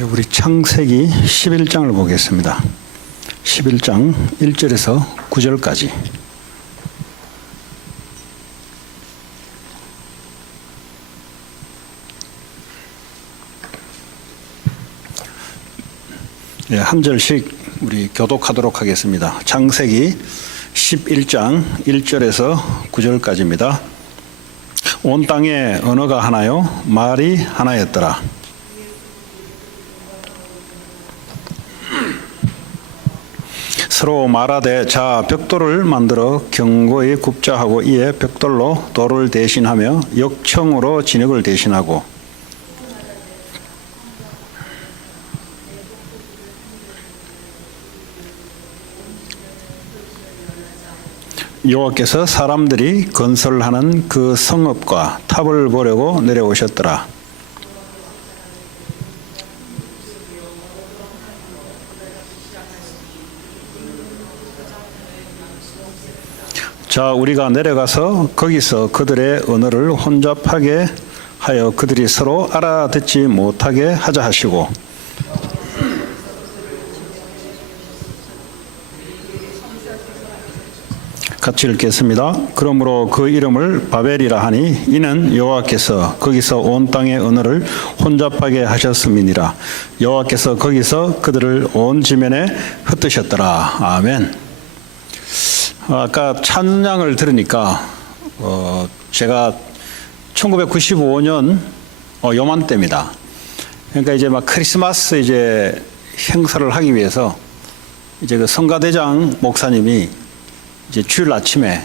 우리 창세기 11장을 보겠습니다. 11장 1절에서 9절까지. 한 절씩 우리 교독하도록 하겠습니다. 창세기 11장 1절에서 9절까지입니다. 온 땅에 언어가 하나요, 말이 하나였더라. 서로 말하되 자 벽돌을 만들어 견고히 굽자 하고 이에 벽돌로 돌을 대신하며 역청으로 진흙을 대신하고 여호와께서 사람들이 건설하는 그 성읍과 탑을 보려고 내려오셨더라. 자 우리가 내려가서 거기서 그들의 언어를 혼잡하게 하여 그들이 서로 알아듣지 못하게 하자 하시고 같이 읽겠습니다. 그러므로 그 이름을 바벨이라 하니 이는 여호와께서 거기서 온 땅의 언어를 혼잡하게 하셨음이니라. 여호와께서 거기서 그들을 온 지면에 흩으셨더라. 아멘. 아까 찬양을 들으니까 제가 1995년 요맘때입니다. 그러니까 이제 막 크리스마스 이제 행사를 하기 위해서 이제 그 성가대장 목사님이 이제 주일 아침에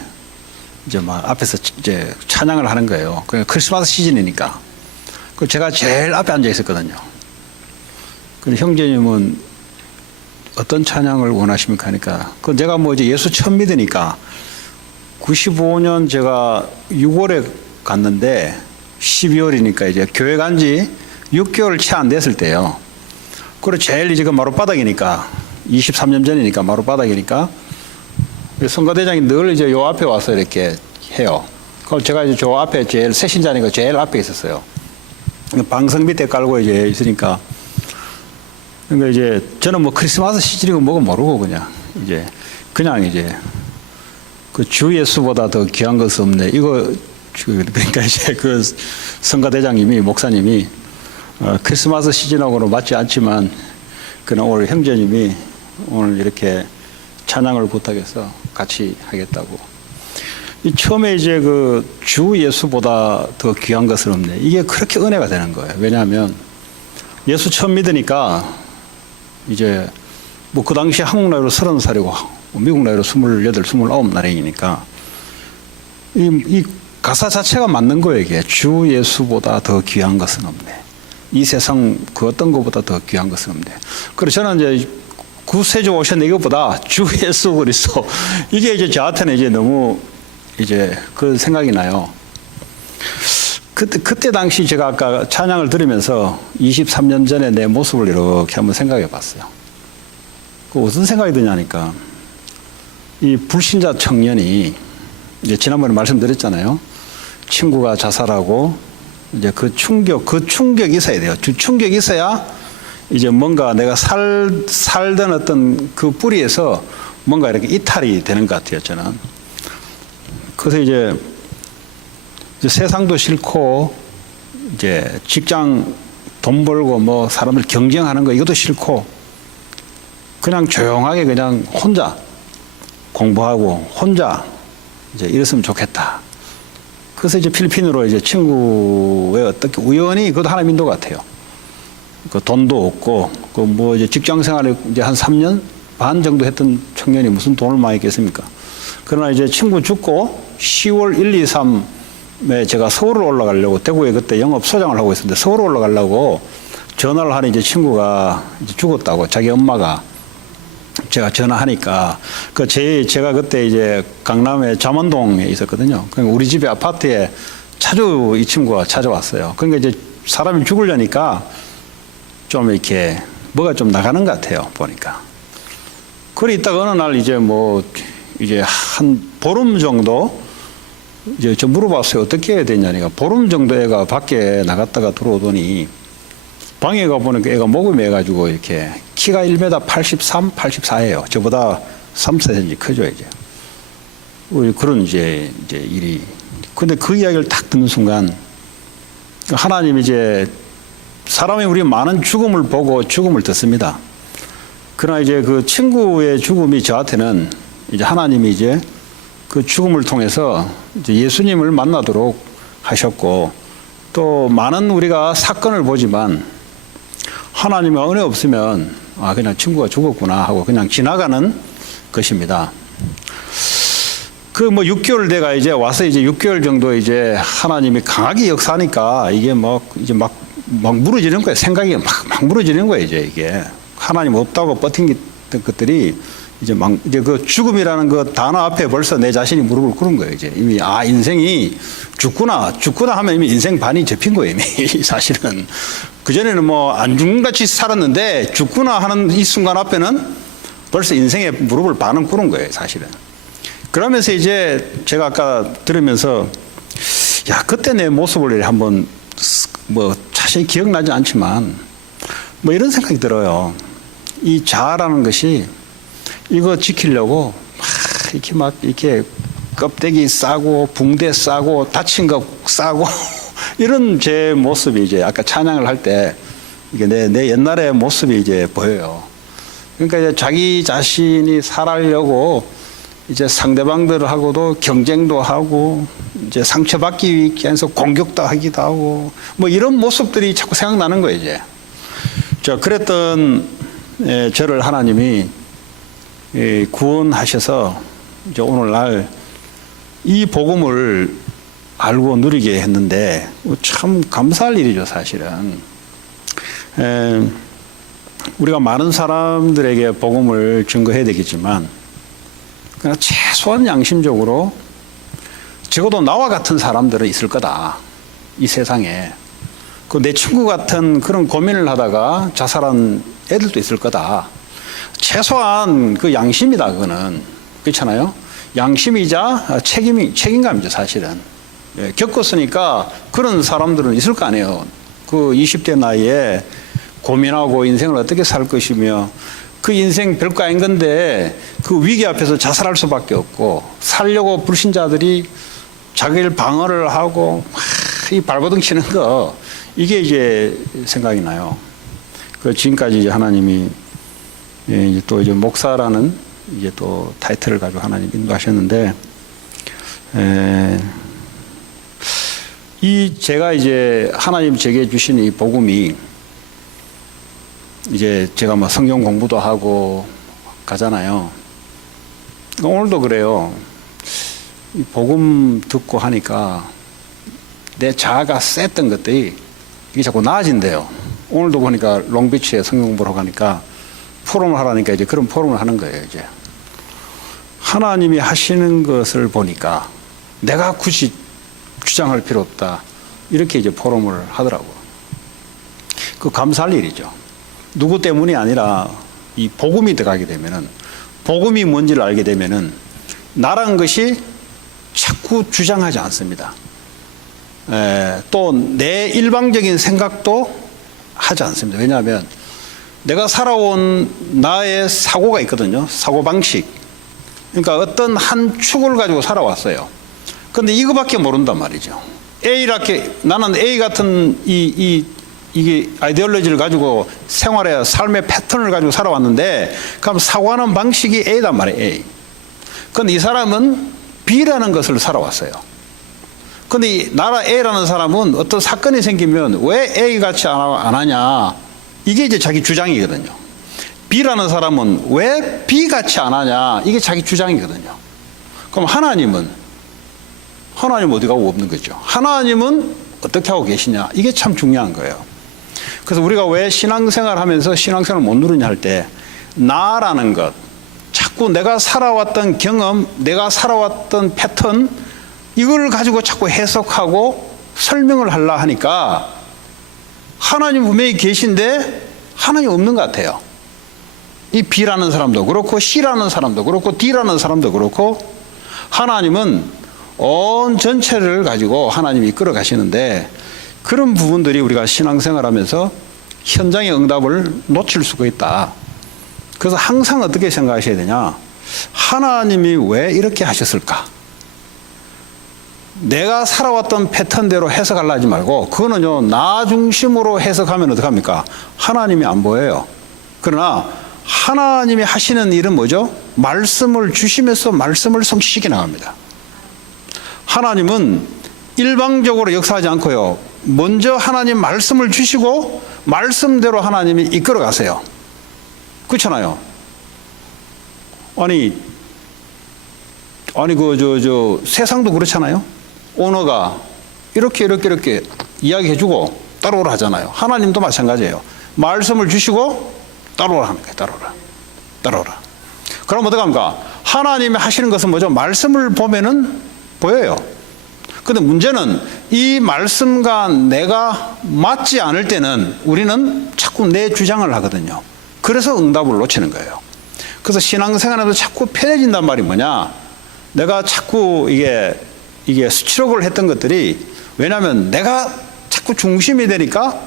이제 막 앞에서 이제 찬양을 하는 거예요. 그러니까 크리스마스 시즌이니까. 그 제가 제일 앞에 앉아 있었거든요. 근데 형제님은 어떤 찬양을 원하십니까? 하니까 그 내가 뭐 이제 예수 처음 믿으니까 95년 제가 6월에 갔는데 12월이니까 이제 교회 간 지 6개월 채 안 됐을 때요. 그리고 제일 지금 마룻바닥이니까 23년 전이니까 마룻바닥이니까 성가대장이 늘 이제 요 앞에 와서 이렇게 해요. 그걸 제가 이제 저 앞에 제일 새신자니까 제일 앞에 있었어요. 방석 밑에 깔고 이제 있으니까. 그러니까 이제 저는 뭐 크리스마스 시즌이고 뭐고 모르고 그냥 이제 그 주 예수보다 더 귀한 것은 없네. 이거 그러니까 이제 그 성가대장님이 목사님이 크리스마스 시즌하고는 맞지 않지만 그는 오늘 형제님이 오늘 이렇게 찬양을 부탁해서 같이 하겠다고. 이 처음에 이제 그 주 예수보다 더 귀한 것은 없네. 이게 그렇게 은혜가 되는 거예요. 왜냐하면 예수 처음 믿으니까 이제 뭐 그 당시 한국 나이로 30살이고 미국 나이로 28, 29나이니까 이 가사 자체가 맞는 거예요. 이게 주 예수보다 더 귀한 것은 없네. 이 세상 그 어떤 것보다 더 귀한 것은 없네. 그래서 저는 이제 구세주 오셨네 이것보다 주 예수 그리스도 이게 이제 저한테는 이제 너무 이제 그 생각이 나요. 그때 당시 제가 아까 찬양을 들으면서 23년 전에 내 모습을 이렇게 한번 생각해 봤어요. 그 무슨 생각이 드냐니까 이 불신자 청년이 이제 지난번에 말씀드렸잖아요. 친구가 자살하고 이제 그 충격이 있어야 돼요. 충격이 있어야 이제 뭔가 내가 살던 어떤 그 뿌리에서 뭔가 이렇게 이탈이 되는 것 같아요, 저는. 그래서 이제 세상도 싫고, 이제 직장 돈 벌고 뭐 사람들 경쟁하는 거 이것도 싫고, 그냥 조용하게 그냥 혼자 공부하고 혼자 이제 이랬으면 좋겠다. 그래서 이제 필리핀으로 이제 친구의 어떻게 우연히 그것도 하나님 인도 같아요. 그 돈도 없고, 그 뭐 이제 직장 생활을 이제 한 3년 반 정도 했던 청년이 무슨 돈을 많이 있겠습니까? 그러나 이제 친구 죽고 10월 1, 2, 3에 제가 서울을 올라가려고 대구에 그때 영업소장을 하고 있었는데 서울 올라가려고 전화를 하니 이제 친구가 이제 죽었다고 자기 엄마가 제가 전화하니까 제가 그때 이제 강남의 잠원동에 있었거든요. 그러니까 우리 집에 아파트에 자주 이 친구가 찾아왔어요. 그러니까 이제 사람이 죽으려니까 좀 이렇게 뭐가 좀 나가는 것 같아요, 보니까. 그래 있다가 어느 날 이제 뭐 이제 한 보름 정도 이제 저 물어봤어요. 어떻게 해야 되냐니까 보름 정도 애가 밖에 나갔다가 들어오더니 방에 가보니까 애가 목을 매가지고 이렇게 키가 1m 83, 84예요. 저보다 3, 4cm 크죠, 이제. 그런 이제 일이. 근데 그 이야기를 딱 듣는 순간 하나님이 이제 사람이 우리 많은 죽음을 보고 죽음을 듣습니다. 그러나 이제 그 친구의 죽음이 저한테는 이제 하나님이 이제 그 죽음을 통해서 이제 예수님을 만나도록 하셨고 또 많은 우리가 사건을 보지만 하나님의 은혜 없으면 그냥 친구가 죽었구나 하고 그냥 지나가는 것입니다. 그 뭐 6개월 돼가 이제 와서 이제 6개월 정도 이제 하나님이 강하게 역사하니까 이게 이제 막 무너지는 거예요. 생각이 막 무너지는 거예요. 이게 하나님 없다고 버틴 것들이 이제 그 죽음이라는 그 단어 앞에 벌써 내 자신이 무릎을 꿇은 거예요. 이제 이미 인생이 죽구나 하면 이미 인생 반이 접힌 거예요. 이미 사실은 그 전에는 뭐 안 죽는 같이 살았는데 죽구나 하는 이 순간 앞에는 벌써 인생의 무릎을 반은 꿇은 거예요. 사실은. 그러면서 이제 제가 아까 들으면서 그때 내 모습을 한번 뭐 자세히 기억나지 않지만 뭐 이런 생각이 들어요. 이 자아라는 것이 이거 지키려고 이렇게 껍데기 싸고 붕대 싸고 다친 거 싸고 이런 제 모습이 이제 아까 찬양을 할 때 이게 내 옛날의 모습이 이제 보여요. 그러니까 이제 자기 자신이 살아려고 이제 상대방들하고도 경쟁도 하고 이제 상처받기 위해서 공격도 하기도 하고 뭐 이런 모습들이 자꾸 생각나는 거예요. 이제 그랬던 저를 하나님이 구원하셔서 이제 오늘날 이 복음을 알고 누리게 했는데 참 감사할 일이죠. 사실은 우리가 많은 사람들에게 복음을 증거해야 되겠지만 그러나 최소한 양심적으로 적어도 나와 같은 사람들은 있을 거다. 이 세상에. 내 친구 같은 그런 고민을 하다가 자살한 애들도 있을 거다. 최소한 그 양심이다. 그거는. 그렇잖아요. 양심이자 책임감이죠. 사실은. 겪었으니까 그런 사람들은 있을 거 아니에요. 그 20대 나이에 고민하고 인생을 어떻게 살 것이며 그 인생 별거 아닌 건데 그 위기 앞에서 자살할 수밖에 없고 살려고 불신자들이 자기를 방어를 하고 이 발버둥 치는 거 이게 이제 생각이 나요. 그 지금까지 이제 하나님이 이제 또 이제 목사라는 이제 또 타이틀을 가지고 하나님 인도하셨는데 제가 이제 하나님 제게 주신 이 복음이 이제 제가 뭐 성경 공부도 하고 가잖아요. 오늘도 그래요. 이 복음 듣고 하니까 내 자아가 셌던 것들이 이게 자꾸 나아진대요. 오늘도 보니까 롱비치에 성경 공부를 가니까 포럼을 하라니까 이제 그런 포럼을 하는 거예요. 이제 하나님이 하시는 것을 보니까 내가 굳이 주장할 필요 없다. 이렇게 이제 포럼을 하더라고. 그 감사할 일이죠. 누구 때문이 아니라 이 복음이 들어가게 되면은 복음이 뭔지를 알게 되면은 나란 것이 자꾸 주장하지 않습니다. 또 내 일방적인 생각도 하지 않습니다. 왜냐하면 내가 살아온 나의 사고가 있거든요. 사고방식. 그러니까 어떤 한 축을 가지고 살아왔어요. 그런데 이거밖에 모른단 말이죠. 나는 A 같은 이게 아이디올로지를 가지고 생활의 삶의 패턴을 가지고 살아왔는데 그럼 사고하는 방식이 A단 말이에요. A. 그런데 이 사람은 B라는 것을 살아왔어요. 그런데 나라 A라는 사람은 어떤 사건이 생기면 왜 A 같이 안 하냐 이게 이제 자기 주장이거든요. B라는 사람은 왜 B 같이 안 하냐 이게 자기 주장이거든요. 그럼 하나님은 어디 가고 없는 거죠. 하나님은 어떻게 하고 계시냐 이게 참 중요한 거예요. 그래서 우리가 왜 신앙생활 하면서 신앙생활을 못 누리냐 할 때 나라는 것 자꾸 내가 살아왔던 경험 내가 살아왔던 패턴 이걸 가지고 자꾸 해석하고 설명을 하려 하니까 하나님 분명히 계신데 하나님 없는 것 같아요. 이 B라는 사람도 그렇고 C라는 사람도 그렇고 D라는 사람도 그렇고 하나님은 온 전체를 가지고 하나님이 이끌어 가시는데 그런 부분들이 우리가 신앙생활하면서 현장의 응답을 놓칠 수가 있다. 그래서 항상 어떻게 생각하셔야 되냐? 하나님이 왜 이렇게 하셨을까? 내가 살아왔던 패턴대로 해석하려 하지 말고, 그거는요, 나 중심으로 해석하면 어떡합니까? 하나님이 안 보여요. 그러나 하나님이 하시는 일은 뭐죠? 말씀을 주시면서 말씀을 성취시켜 나갑니다. 하나님은 일방적으로 역사하지 않고요, 먼저 하나님 말씀을 주시고 말씀대로 하나님이 이끌어 가세요. 그렇잖아요. 아니 세상도 그렇잖아요. 오너가 이렇게 이야기해주고 따라오라 하잖아요. 하나님도 마찬가지예요. 말씀을 주시고 따라오라 하는 거예요. 따라오라. 그럼 어떡합니까? 하나님이 하시는 것은 뭐죠? 말씀을 보면은 보여요. 근데 문제는 이 말씀과 내가 맞지 않을 때는 우리는 자꾸 내 주장을 하거든요. 그래서 응답을 놓치는 거예요. 그래서 신앙생활에도 자꾸 편해진단 말이 뭐냐? 내가 자꾸 이게 수치록을 했던 것들이, 왜냐하면 내가 자꾸 중심이 되니까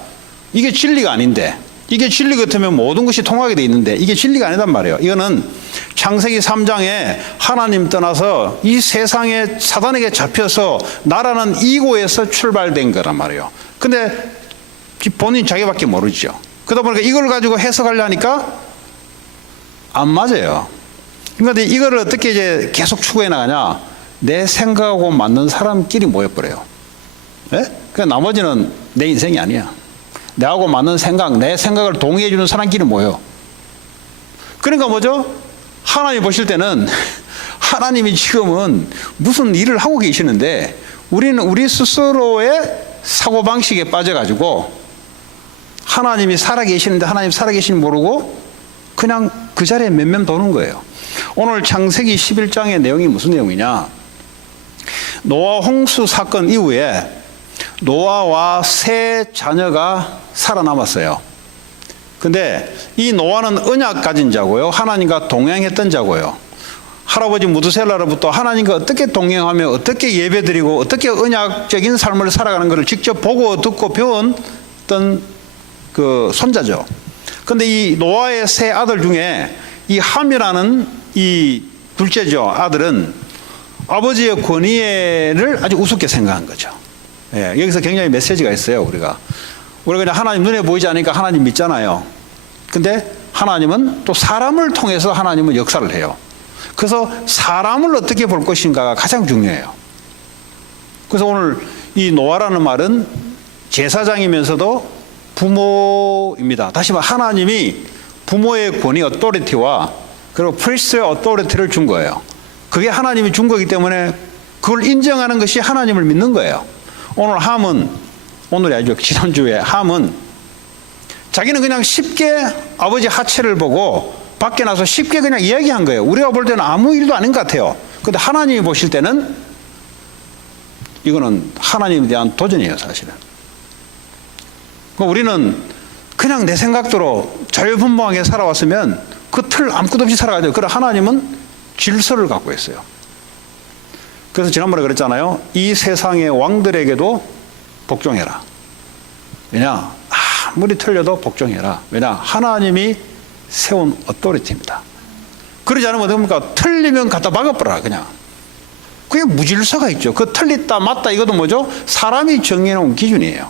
이게 진리가 아닌데, 이게 진리 같으면 모든 것이 통하게 돼 있는데 이게 진리가 아니단 말이에요. 이거는 창세기 3장에 하나님 떠나서 이 세상에 사단에게 잡혀서 나라는 이고에서 출발된 거란 말이에요. 근데 본인 자기밖에 모르죠. 그러다 보니까 이걸 가지고 해석하려 하니까 안 맞아요. 그런데 이거를 어떻게 이제 계속 추구해 나가냐? 내 생각하고 맞는 사람끼리 모여버려요. 예? 그러니까 나머지는 내 인생이 아니야. 내하고 맞는 생각, 내 생각을 동의해 주는 사람끼리 모여. 그러니까 뭐죠? 하나님 보실 때는 하나님이 지금은 무슨 일을 하고 계시는데 우리는 우리 스스로의 사고방식에 빠져가지고 하나님이 살아계시는데 하나님 살아계시는 모르고 그냥 그 자리에 맴맴 도는 거예요. 오늘 창세기 11장의 내용이 무슨 내용이냐? 노아 홍수 사건 이후에 노아와 세 자녀가 살아남았어요. 근데 이 노아는 언약 가진 자고요, 하나님과 동행했던 자고요. 할아버지 무드셀라로부터 하나님과 어떻게 동행하며 어떻게 예배드리고 어떻게 언약적인 삶을 살아가는 것을 직접 보고 듣고 배웠던 그 손자죠. 근데 이 노아의 세 아들 중에 이 함이라는 이 둘째죠 아들은 아버지의 권위를 아주 우습게 생각한 거죠. 예, 여기서 굉장히 메시지가 있어요. 우리가 그냥 하나님 눈에 보이지 않으니까 하나님 믿잖아요. 근데 하나님은 또 사람을 통해서 하나님은 역사를 해요. 그래서 사람을 어떻게 볼 것인가가 가장 중요해요. 그래서 오늘 이 노아라는 말은 제사장이면서도 부모입니다. 다시 말해 하나님이 부모의 권위, 어토리티와 그리고 프리스트의 어토리티를 준 거예요. 그게 하나님이 준 거기 때문에 그걸 인정하는 것이 하나님을 믿는 거예요. 오늘 함은, 오늘이 아니죠, 지난주에 함은 자기는 그냥 쉽게 아버지 하체를 보고 밖에 나서 쉽게 그냥 이야기한 거예요. 우리가 볼 때는 아무 일도 아닌 것 같아요. 근데 하나님이 보실 때는 이거는 하나님에 대한 도전이에요, 사실은. 우리는 그냥 내 생각대로 자유분방하게 살아왔으면 그 틀 아무것도 없이 살아가야 돼요. 그러나 하나님은 질서를 갖고 있어요. 그래서 지난번에 그랬잖아요. 이 세상의 왕들에게도 복종해라. 왜냐? 아무리 틀려도 복종해라. 왜냐? 하나님이 세운 어토리티입니다. 그러지 않으면 어떡합니까? 틀리면 갖다 박아버려라 그냥. 그게 무질서가 있죠. 그 틀렸다 맞다 이것도 뭐죠? 사람이 정해놓은 기준이에요.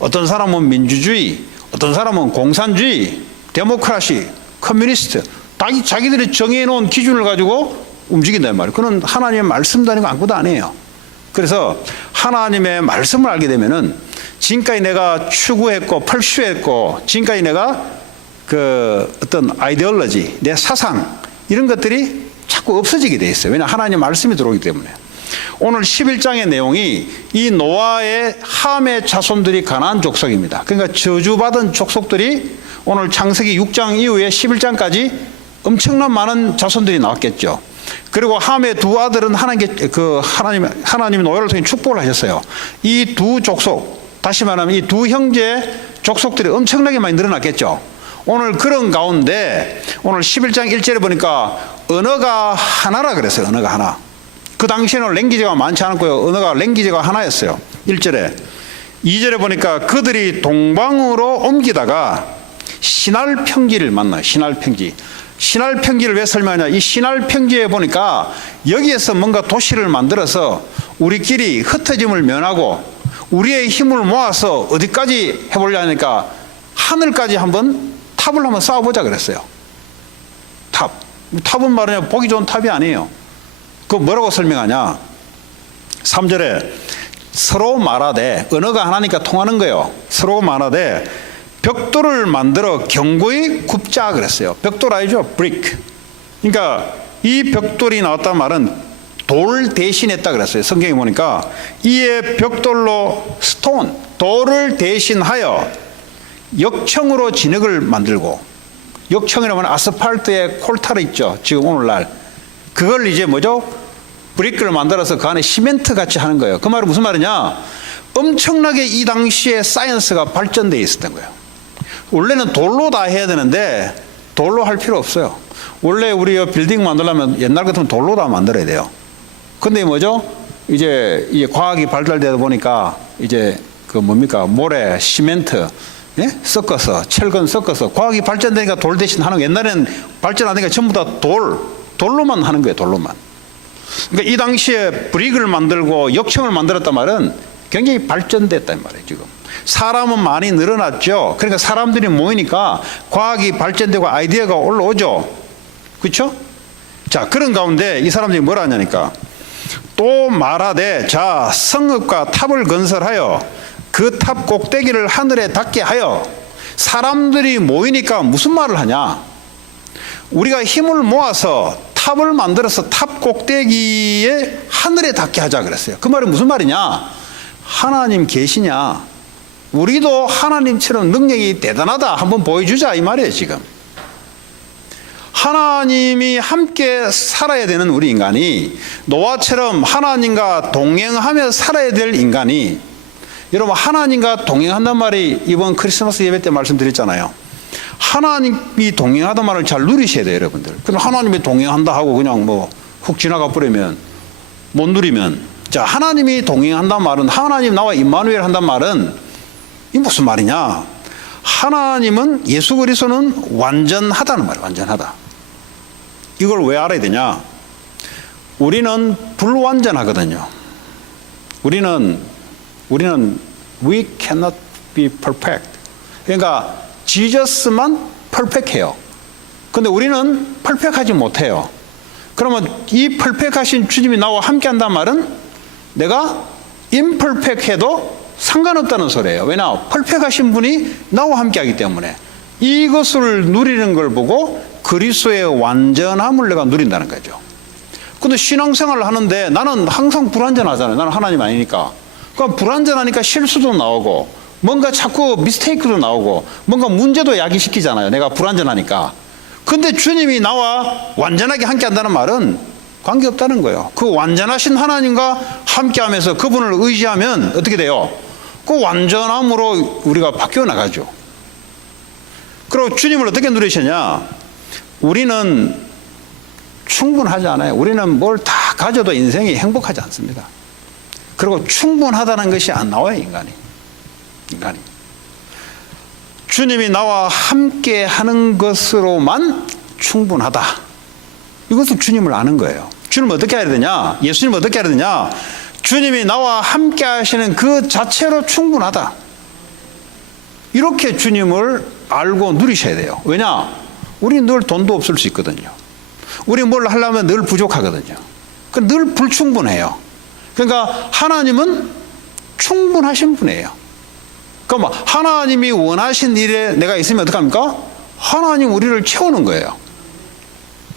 어떤 사람은 민주주의, 어떤 사람은 공산주의, 데모크라시, 커뮤니스트, 자기들이 정해놓은 기준을 가지고 움직인단 말이에요. 그건 하나님의 말씀도 아니고 아무것도 아니에요. 그래서 하나님의 말씀을 알게 되면은 지금까지 내가 추구했고 펄슈했고 지금까지 내가 그 어떤 아이디올로지, 내 사상 이런 것들이 자꾸 없어지게 돼 있어요. 왜냐하면 하나님의 말씀이 들어오기 때문에. 오늘 11장의 내용이 이 노아의 함의 자손들이 가나안 족속입니다. 그러니까 저주받은 족속들이 오늘 창세기 6장 이후에 11장까지 엄청난 많은 자손들이 나왔겠죠. 그리고 함의 두 아들은 하나님이 노아를 통해 축복을 하셨어요. 이 두 족속, 다시 말하면 이 두 형제 족속들이 엄청나게 많이 늘어났겠죠. 오늘 그런 가운데 오늘 11장 1절에 보니까 언어가 하나라 그랬어요. 언어가 하나. 그 당시에는 랭귀지가 많지 않았고요. 언어가 랭귀지가 하나였어요. 1절에 2절에 보니까 그들이 동방으로 옮기다가 신할 평지를 만나요. 신할 평지. 신할 평지를 왜 설명하냐? 이 신할 평지에 보니까 여기에서 뭔가 도시를 만들어서 우리끼리 흩어짐을 면하고 우리의 힘을 모아서 어디까지 해보려 하니까 하늘까지 한번 탑을 한번 쌓아보자 그랬어요. 탑. 탑은 말이냐 보기 좋은 탑이 아니에요. 그거 뭐라고 설명하냐? 3절에 서로 말하되, 언어가 하나니까 통하는 거예요. 서로 말하되 벽돌을 만들어 견고히 굽자 그랬어요. 벽돌 알죠? 브릭. 그러니까 이 벽돌이 나왔단 말은 돌 대신했다 그랬어요. 성경에 보니까 이에 벽돌로 스톤, 돌을 대신하여 역청으로 진흙을 만들고, 역청이라면 아스팔트에 콜타르 있죠. 지금 오늘날 그걸 이제 뭐죠? 브릭을 만들어서 그 안에 시멘트 같이 하는 거예요. 그 말은 무슨 말이냐? 엄청나게 이 당시에 사이언스가 발전되어 있었던 거예요. 원래는 돌로 다 해야 되는데 돌로 할 필요 없어요. 원래 우리 빌딩 만들려면 옛날 같으면 돌로 다 만들어야 돼요. 근데 뭐죠? 이제 과학이 발달되다 보니까 이제 그 뭡니까? 모래, 시멘트, 예? 섞어서, 철근 섞어서 과학이 발전되니까 돌 대신 하는 거. 옛날에는 발전 안 되니까 전부 다 돌로만 하는 거예요. 돌로만. 그러니까 이 당시에 브릭을 만들고 역청을 만들었단 말은 굉장히 발전됐단 말이에요. 지금 사람은 많이 늘어났죠. 그러니까 사람들이 모이니까 과학이 발전되고 아이디어가 올라오죠. 그렇죠? 자, 그런 가운데 이 사람들이 뭐라 하냐니까 또 말하되 자 성읍과 탑을 건설하여 그 탑 꼭대기를 하늘에 닿게 하여. 사람들이 모이니까 무슨 말을 하냐? 우리가 힘을 모아서 탑을 만들어서 탑 꼭대기에 하늘에 닿게 하자 그랬어요. 그 말은 무슨 말이냐? 하나님 계시냐? 우리도 하나님처럼 능력이 대단하다 한번 보여주자 이 말이에요. 지금 하나님이 함께 살아야 되는 우리 인간이, 노아처럼 하나님과 동행하며 살아야 될 인간이, 여러분 하나님과 동행한단 말이 이번 크리스마스 예배 때 말씀드렸잖아요. 하나님이 동행하단 말을 잘 누리셔야 돼요, 여러분들. 그럼 하나님이 동행한다 하고 그냥 뭐 훅 지나가 버리면 못 누리면, 자, 하나님이 동행한단 말은, 하나님 나와 임마누엘 한단 말은 이 무슨 말이냐? 하나님은, 예수 그리스도는 완전하다는 말이에요. 완전하다. 이걸 왜 알아야 되냐? 우리는 불완전하거든요. 우리는 we cannot be perfect. 그러니까 지저스만 퍼펙해요. 근데 우리는 퍼펙하지 못해요. 그러면 이 퍼펙하신 주님이 나와 함께 한단 말은 내가 임퍼펙해도 상관없다는 소리예요. 왜냐? 퍼펙하신 분이 나와 함께 하기 때문에. 이것을 누리는 걸 보고 그리스도의 완전함을 내가 누린다는 거죠. 근데 신앙생활을 하는데 나는 항상 불완전하잖아요. 나는 하나님 아니니까. 그러니까 불완전하니까 실수도 나오고 뭔가 자꾸 미스테이크도 나오고 뭔가 문제도 야기시키잖아요. 내가 불완전하니까. 근데 주님이 나와 완전하게 함께 한다는 말은 관계없다는 거예요. 그 완전하신 하나님과 함께 하면서 그분을 의지하면 어떻게 돼요? 그 완전함으로 우리가 바뀌어 나가죠. 그리고 주님을 어떻게 누리시냐? 우리는 충분하지 않아요. 우리는 뭘 다 가져도 인생이 행복하지 않습니다. 그리고 충분하다는 것이 안 나와요, 인간이. 주님이 나와 함께 하는 것으로만 충분하다. 이것도 주님을 아는 거예요. 주님을 어떻게 해야 되냐? 예수님을 어떻게 해야 되냐? 주님이 나와 함께 하시는 그 자체로 충분하다. 이렇게 주님을 알고 누리셔야 돼요. 왜냐? 우리 늘 돈도 없을 수 있거든요. 우리 뭘 하려면 늘 부족하거든요. 늘 불충분해요. 그러니까 하나님은 충분하신 분이에요. 그러니까 하나님이 원하신 일에 내가 있으면 어떡합니까? 하나님 우리를 채우는 거예요.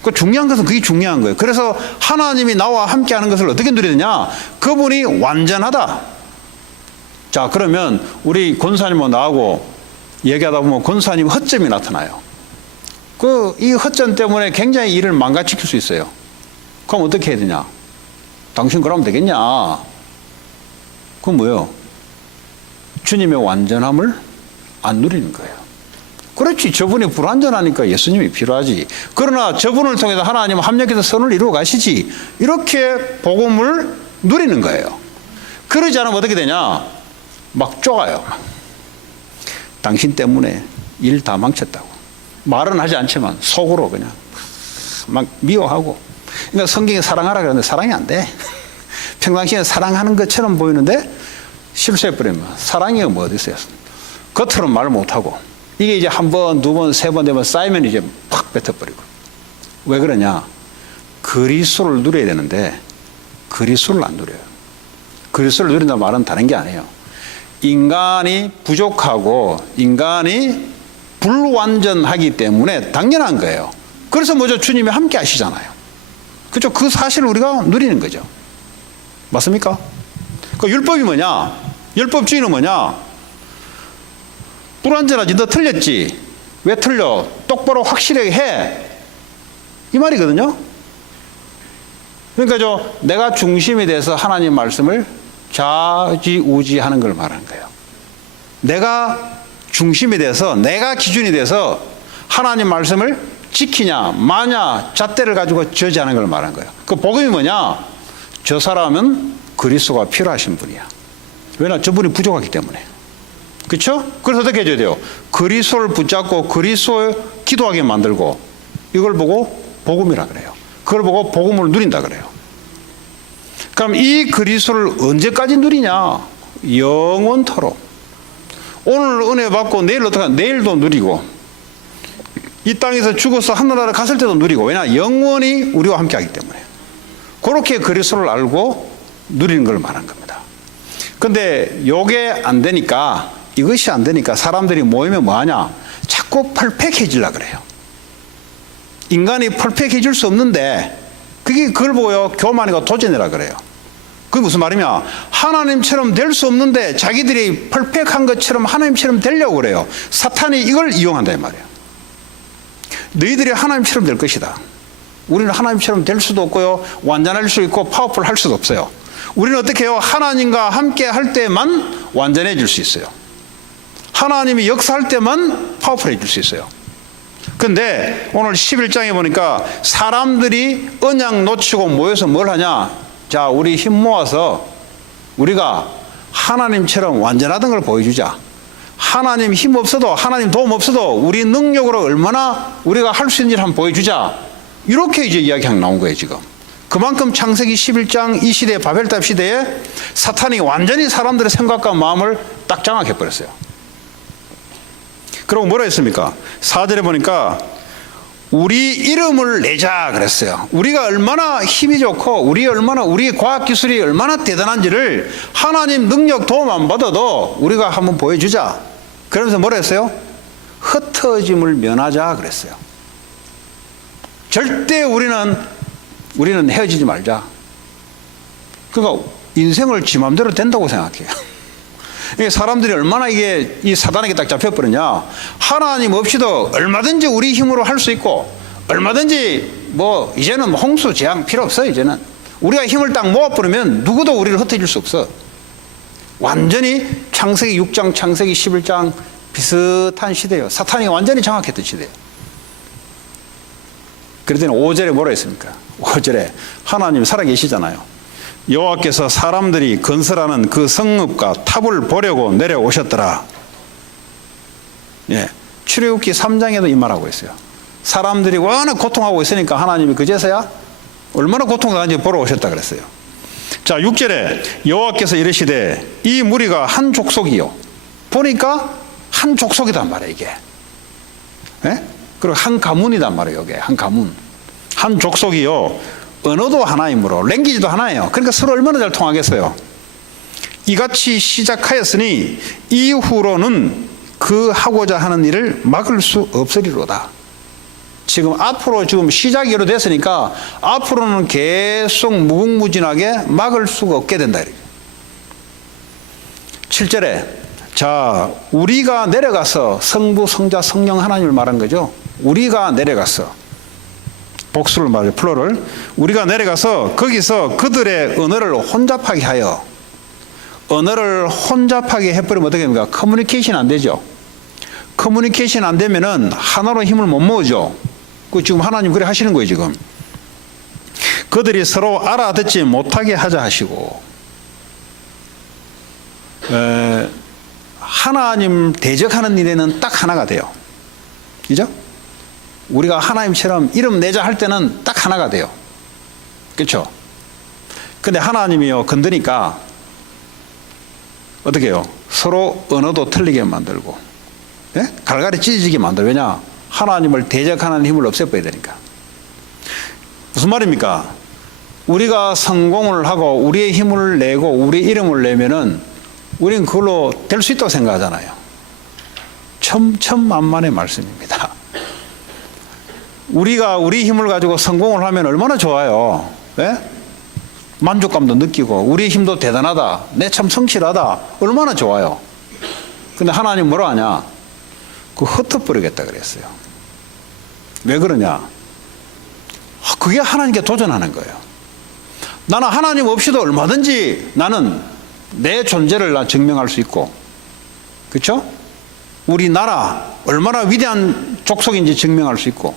그 중요한 것은 그게 중요한 거예요. 그래서 하나님이 나와 함께 하는 것을 어떻게 누리느냐? 그분이 완전하다. 자, 그러면 우리 권사님하고 나하고 얘기하다 보면 권사님 허점이 나타나요. 이 허점 때문에 굉장히 일을 망가뜨릴 수 있어요. 그럼 어떻게 해야 되냐? 당신 그러면 되겠냐? 그건 뭐예요? 주님의 완전함을 안 누리는 거예요. 그렇지, 저분이 불완전하니까 예수님이 필요하지. 그러나 저분을 통해서 하나님은 합력해서 선을 이루어 가시지. 이렇게 복음을 누리는 거예요. 그러지 않으면 어떻게 되냐? 막 쪼가요. 당신 때문에 일 다 망쳤다고. 말은 하지 않지만 속으로 그냥 막 미워하고. 그러니까 성경에 사랑하라 그러는데 사랑이 안 돼. 평상시에 사랑하는 것처럼 보이는데 실수해버리면 사랑이 뭐 어디 있어요. 겉으로는 말 못하고. 이게 이제 한 번, 두 번, 세 번 되면 쌓이면 이제 팍 뱉어버리고. 왜 그러냐? 그리스도를 누려야 되는데 그리스도를 안 누려요. 그리스도를 누린다는 말은 다른 게 아니에요. 인간이 부족하고 인간이 불완전하기 때문에 당연한 거예요. 그래서 먼저 주님이 함께 하시잖아요. 그렇죠? 그 사실을 우리가 누리는 거죠. 맞습니까? 그 율법이 뭐냐? 율법주의는 뭐냐? 불완전하지. 너 틀렸지. 왜 틀려? 똑바로 확실하게 해. 이 말이거든요. 그러니까 내가 중심이 돼서 하나님 말씀을 좌지우지하는 걸 말하는 거예요. 내가 중심이 돼서, 내가 기준이 돼서 하나님 말씀을 지키냐 마냐 잣대를 가지고 저지하는 걸 말하는 거예요. 그 복음이 뭐냐? 저 사람은 그리스도가 필요하신 분이야. 왜냐? 저분이 부족하기 때문에. 그렇죠? 그래서 어떻게 해줘야 돼요? 그리스도를 붙잡고 그리스도 기도하게 만들고, 이걸 보고 복음이라 그래요. 그걸 보고 복음을 누린다 그래요. 그럼 이 그리스도를 언제까지 누리냐? 영원토록. 오늘 은혜 받고 내일 어떡하냐? 내일도 누리고, 이 땅에서 죽어서 하늘나라 갔을 때도 누리고. 왜냐? 영원히 우리와 함께 하기 때문에. 그렇게 그리스도를 알고 누리는 걸 말한 겁니다. 근데 요게 안 되니까, 이것이 안 되니까 사람들이 모이면 뭐하냐? 자꾸 퍼펙트해지려고 그래요. 인간이 퍼펙트해질 수 없는데, 그걸 보고요, 교만이가 도전이라 그래요. 그게 무슨 말이냐? 하나님처럼 될 수 없는데 자기들이 퍼펙트한 것처럼 하나님처럼 되려고 그래요. 사탄이 이걸 이용한다 이 말이에요. 너희들이 하나님처럼 될 것이다. 우리는 하나님처럼 될 수도 없고요, 완전할 수 있고 파워풀 할 수도 없어요. 우리는 어떻게 해요? 하나님과 함께 할 때만 완전해질 수 있어요. 하나님이 역사할 때만 파워풀해질 수 있어요. 근데 오늘 11장에 보니까 사람들이 언약 놓치고 모여서 뭘 하냐? 자, 우리 힘 모아서 우리가 하나님처럼 완전하던 걸 보여주자. 하나님 힘 없어도, 하나님 도움 없어도 우리 능력으로 얼마나 우리가 할 수 있는지 한번 보여주자. 이렇게 이제 이야기가 나온 거예요, 지금. 그만큼 창세기 11장 이 시대에, 바벨탑 시대에 사탄이 완전히 사람들의 생각과 마음을 딱 장악해버렸어요. 그리고 뭐라 했습니까? 4절에 보니까 우리 이름을 내자 그랬어요. 우리가 얼마나 힘이 좋고 우리의 과학기술이 얼마나 대단한지를 하나님 능력 도움 안 받아도 우리가 한번 보여주자. 그러면서 뭐라 했어요? 흩어짐을 면하자 그랬어요. 절대 우리는 헤어지지 말자. 그러니까 인생을 지 맘대로 된다고 생각해요. 사람들이 얼마나 이 사단에게 딱 잡혀버리냐. 하나님 없이도 얼마든지 우리 힘으로 할 수 있고, 얼마든지 이제는 홍수 재앙 필요 없어. 이제는 우리가 힘을 딱 모아버리면 누구도 우리를 흩어질 수 없어. 완전히 창세기 6장 창세기 11장 비슷한 시대예요. 사탄이 완전히 장악했던 시대예요. 그랬더니 5절에 뭐라 했습니까? 5절에 하나님 살아계시잖아요. 여호와께서 사람들이 건설하는 그 성읍과 탑을 보려고 내려오셨더라. 예, 출애굽기 3장에도 이 말하고 있어요. 사람들이 워낙 고통하고 있으니까 하나님이 그제서야 얼마나 고통당하는지 보러 오셨다 그랬어요. 자, 6절에 여호와께서 이르시되 이 무리가 한 족속이요. 보니까 한 족속이단 말이에요, 이게. 예? 그리고 한 가문이단 말이에요, 이게. 한 가문. 한 족속이요. 언어도 하나이므로, 랭귀지도 하나예요. 그러니까 서로 얼마나 잘 통하겠어요. 이같이 시작하였으니 이후로는 그 하고자 하는 일을 막을 수 없으리로다. 지금 시작이 됐으니까 앞으로는 계속 무궁무진하게 막을 수가 없게 된다. 7절에 자, 우리가 내려가서, 성부, 성자, 성령 하나님을 말한 거죠. 우리가 내려가서, 복수를 말해요, 플로를. 우리가 내려가서 거기서 그들의 언어를 혼잡하게 하여. 언어를 혼잡하게 해버리면 어떻게 됩니까? 커뮤니케이션 안 되죠. 커뮤니케이션 안 되면은 하나로 힘을 못 모으죠. 그 지금 하나님 그래 하시는 거예요, 지금. 그들이 서로 알아듣지 못하게 하자 하시고. 하나님 대적하는 일에는 딱 하나가 돼요. 그죠? 우리가 하나님처럼 이름 내자 할 때는 딱 하나가 돼요. 그렇죠? 근데 하나님이요 건드니까 어떻게 해요? 서로 언어도 틀리게 만들고, 예? 갈갈이 찢어지게 만들어. 왜냐? 하나님을 대적하는 힘을 없애버려야 되니까. 무슨 말입니까? 우리가 성공을 하고 우리의 힘을 내고 우리 이름을 내면은 우리는 그걸로 될 수 있다고 생각하잖아요. 천만만의 말씀입니다. 우리가 우리 힘을 가지고 성공을 하면 얼마나 좋아요. 예? 만족감도 느끼고 우리의 힘도 대단하다. 내 참 성실하다. 얼마나 좋아요. 근데 하나님 뭐라 하냐? 그거 흩어버리겠다 그랬어요. 왜 그러냐? 그게 하나님께 도전하는 거예요. 나는 하나님 없이도 얼마든지 나는 내 존재를 증명할 수 있고, 그렇죠? 우리나라 얼마나 위대한 족속인지 증명할 수 있고,